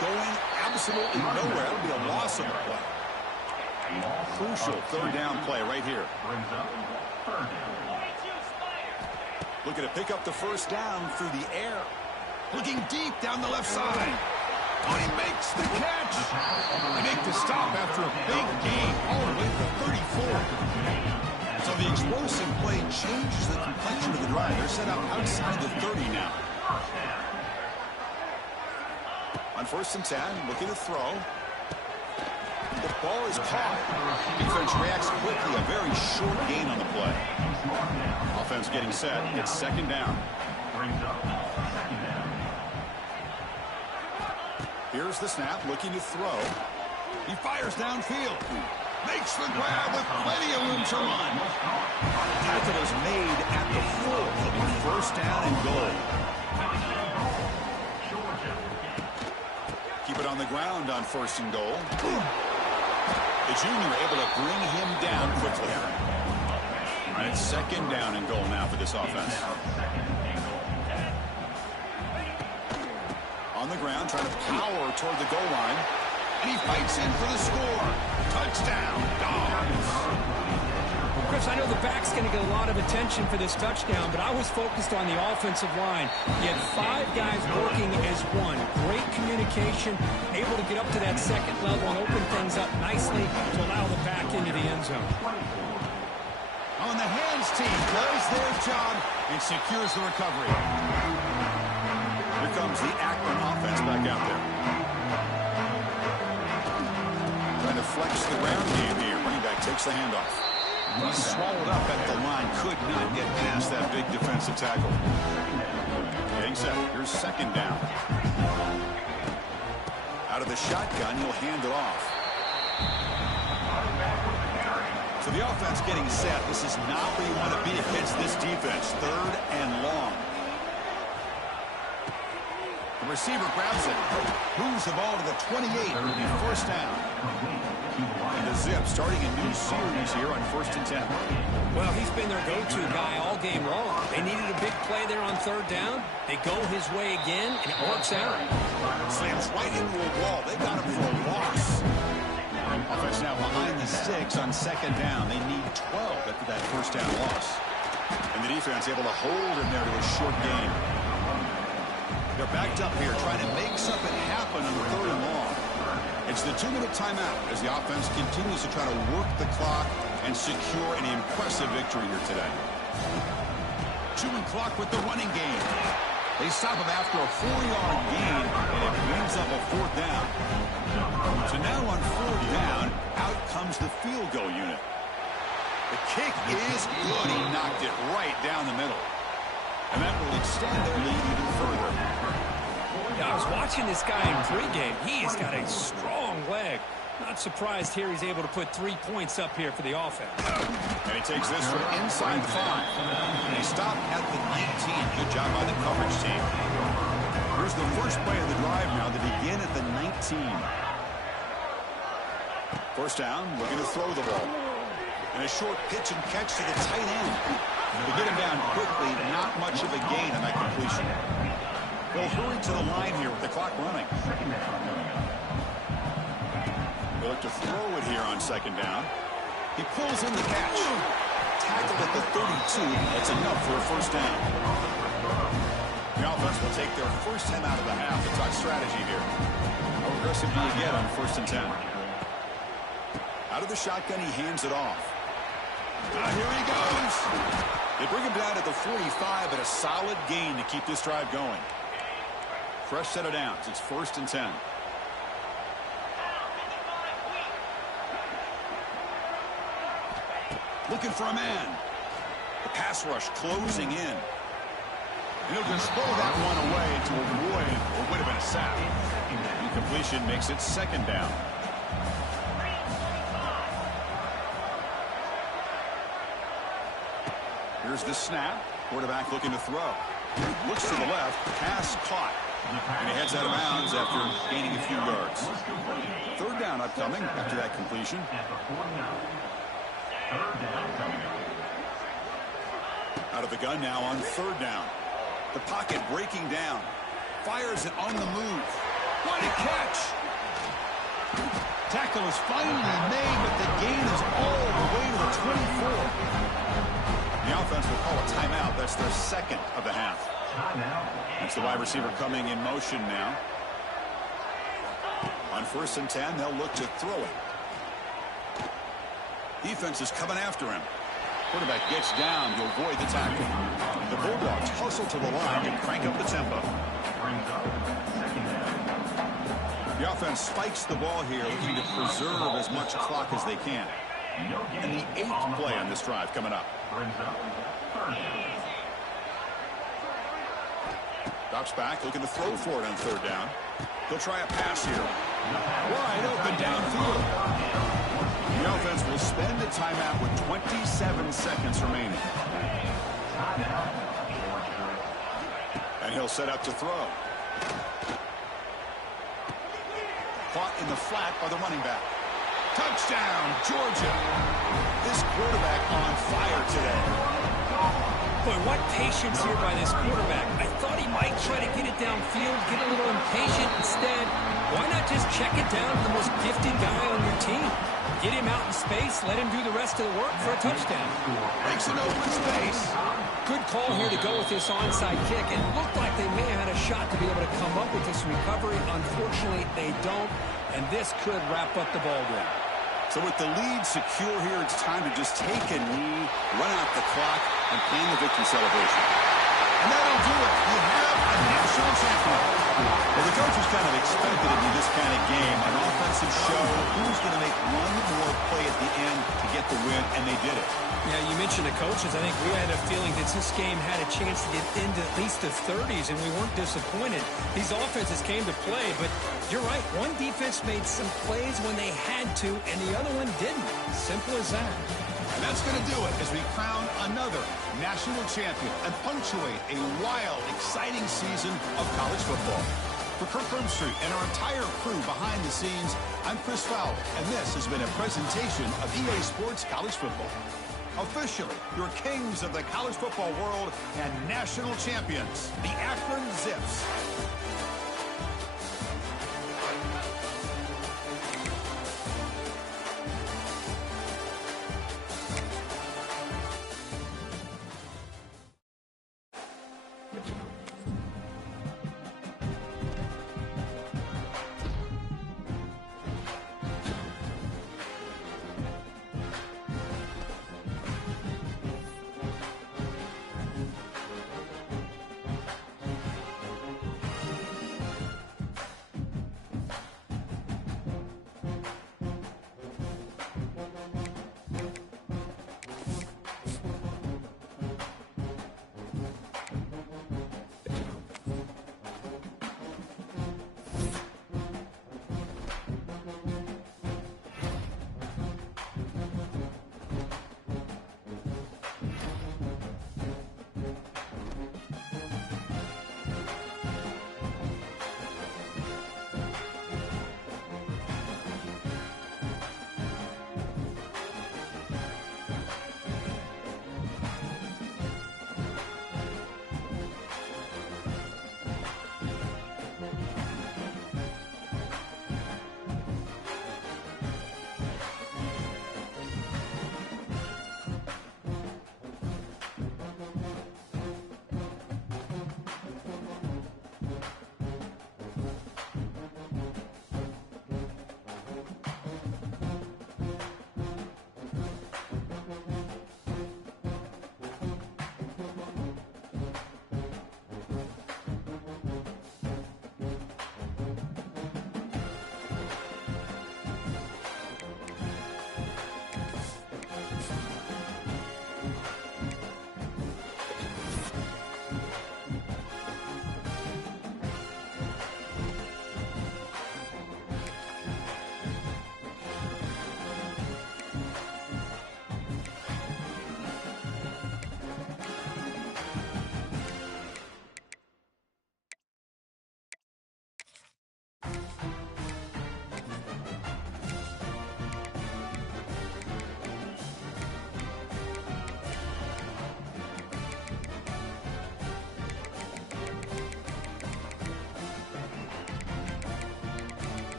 Going absolutely nowhere. It'll be a loss of the play. Crucial third down play right here. Looking to pick up the first down through the air. Looking deep down the left side. Oh, he makes the catch. They make the stop after a big gain all the way to 34. So the explosive play changes the complexion of the drive. They're set up outside the 30 now. On first and 10, looking to throw. The ball is caught. Defense reacts quickly. A very short gain on the play. Offense getting set. It's second down. Here's the snap, looking to throw. He fires downfield. Makes the grab with plenty of room to run. Tackle is made at the full. It'll be first down and goal. Keep it on the ground on first and goal. The junior able to bring him down quickly. All right, it's second down and goal now for this offense. On the ground, trying to power toward the goal line. And he fights in for the score. Touchdown, Dogs. Chris, I know the back's going to get a lot of attention for this touchdown, but I was focused on the offensive line. He had 5 guys working as one. Great communication, able to get up to that second level and open things up nicely to allow the back into the end zone. On the hands team does their job and secures the recovery. Here comes the Akron offense back out there. Trying to flex the ground game here. Running back takes the handoff. He's swallowed up at the line. Could not get past that big defensive tackle. Getting set. Here's second down. Out of the shotgun, he'll hand it off. So the offense getting set. This is not where you want to be against this defense. 3rd and long. The receiver grabs it, moves the ball to the 28. It'll be 1st down. And the Zip starting a new series here on 1st and 10. Well, he's been their go-to guy all game long. They needed a big play there on 3rd down. They go his way again, and it works out. Slams right into a wall. They got him for a loss. Offense now behind the 6 on 2nd down. They need 12 after that 1st down loss. And the defense able to hold him there to a short gain. They're backed up here trying to make something happen on 3rd and long. It's the 2-minute timeout as the offense continues to try to work the clock and secure an impressive victory here today. Chewing clock with the running game. They stop him after a 4-yard gain, and it brings up a 4th down. So now on 4th down, out comes the field goal unit. The kick is good. He knocked it right down the middle. And that will extend their lead even further. Yeah, I was watching this guy in pregame. He has got a strong leg. Not surprised here he's able to put 3 points up here for the offense. And he takes this from inside the 5. They stop at the 19. Good job by the coverage team. Here's the first play of the drive now to begin at the 19. 1st down, looking to throw the ball. And a short pitch and catch to the tight end. To get him down quickly, not much of a gain on that completion. They'll hurry to the line here with the clock running. They look to throw it here on 2nd down. He pulls in the catch. Tackled at the 32. That's enough for a 1st down. The offense will take their first 10 out of the half to talk strategy here. How aggressive do you get on 1st and 10? Out of the shotgun, he hands it off. Here he goes. They bring him down at the 45, but a solid gain to keep this drive going. Fresh set of downs. It's 1st and 10. Looking for a man. The pass rush closing in. And he'll just throw that one away to avoid what would have been a sack. Incompletion makes it 2nd down. Here's the snap. Quarterback looking to throw. Looks to the left. Pass caught. And he heads out of bounds after gaining a few yards. 3rd down upcoming after that completion. Out of the gun now on 3rd down. The pocket breaking down. Fires it on the move. What a catch! Tackle is finally made, but the gain is all the way to the 24. The offense will call a timeout. That's their 2nd of the half. That's the wide receiver coming in motion now. On 1st and 10, they'll look to throw it. Defense is coming after him. Quarterback gets down to avoid the tackle. The Bulldogs hustle to the line and crank up the tempo. The offense spikes the ball here, looking to preserve as much clock as they can. And the 8th play on this drive coming up. Drops back, looking to throw for it on 3rd down. He'll try a pass here. Wide open downfield. The offense will spend a timeout with 27 seconds remaining. And he'll set up to throw. Caught in the flat by the running back. Touchdown, Georgia. This quarterback on fire today. Boy, what patience here by this quarterback. I thought he might try to get it downfield, get a little impatient. Instead, why not just check it down to the most gifted guy on your team? Get him out in space, let him do the rest of the work for a touchdown. Makes an open space. Good call here to go with this onside kick. It looked like they may have had a shot to be able to come up with this recovery. Unfortunately, they don't, and this could wrap up the ball game. So with the lead secure here, it's time to just take a knee, run out the clock, and plan the victory celebration. And that'll do it. You have a national champion. Well, the coaches kind of expected it in this kind of game. An offensive show. Who's going to make one more play at the end to get the win, and they did it. Yeah, you mentioned the coaches. I think we had a feeling that this game had a chance to get into at least the 30s, and we weren't disappointed. These offenses came to play, but you're right. One defense made some plays when they had to, and the other one didn't. Simple as that. And that's going to do it as we crown another national champion and punctuate a wild, exciting season of college football. For Kirk Herbstreit and our entire crew behind the scenes, I'm Chris Fowler, and this has been a presentation of EA Sports College Football. Officially, your kings of the college football world and national champions, the Akron Zips.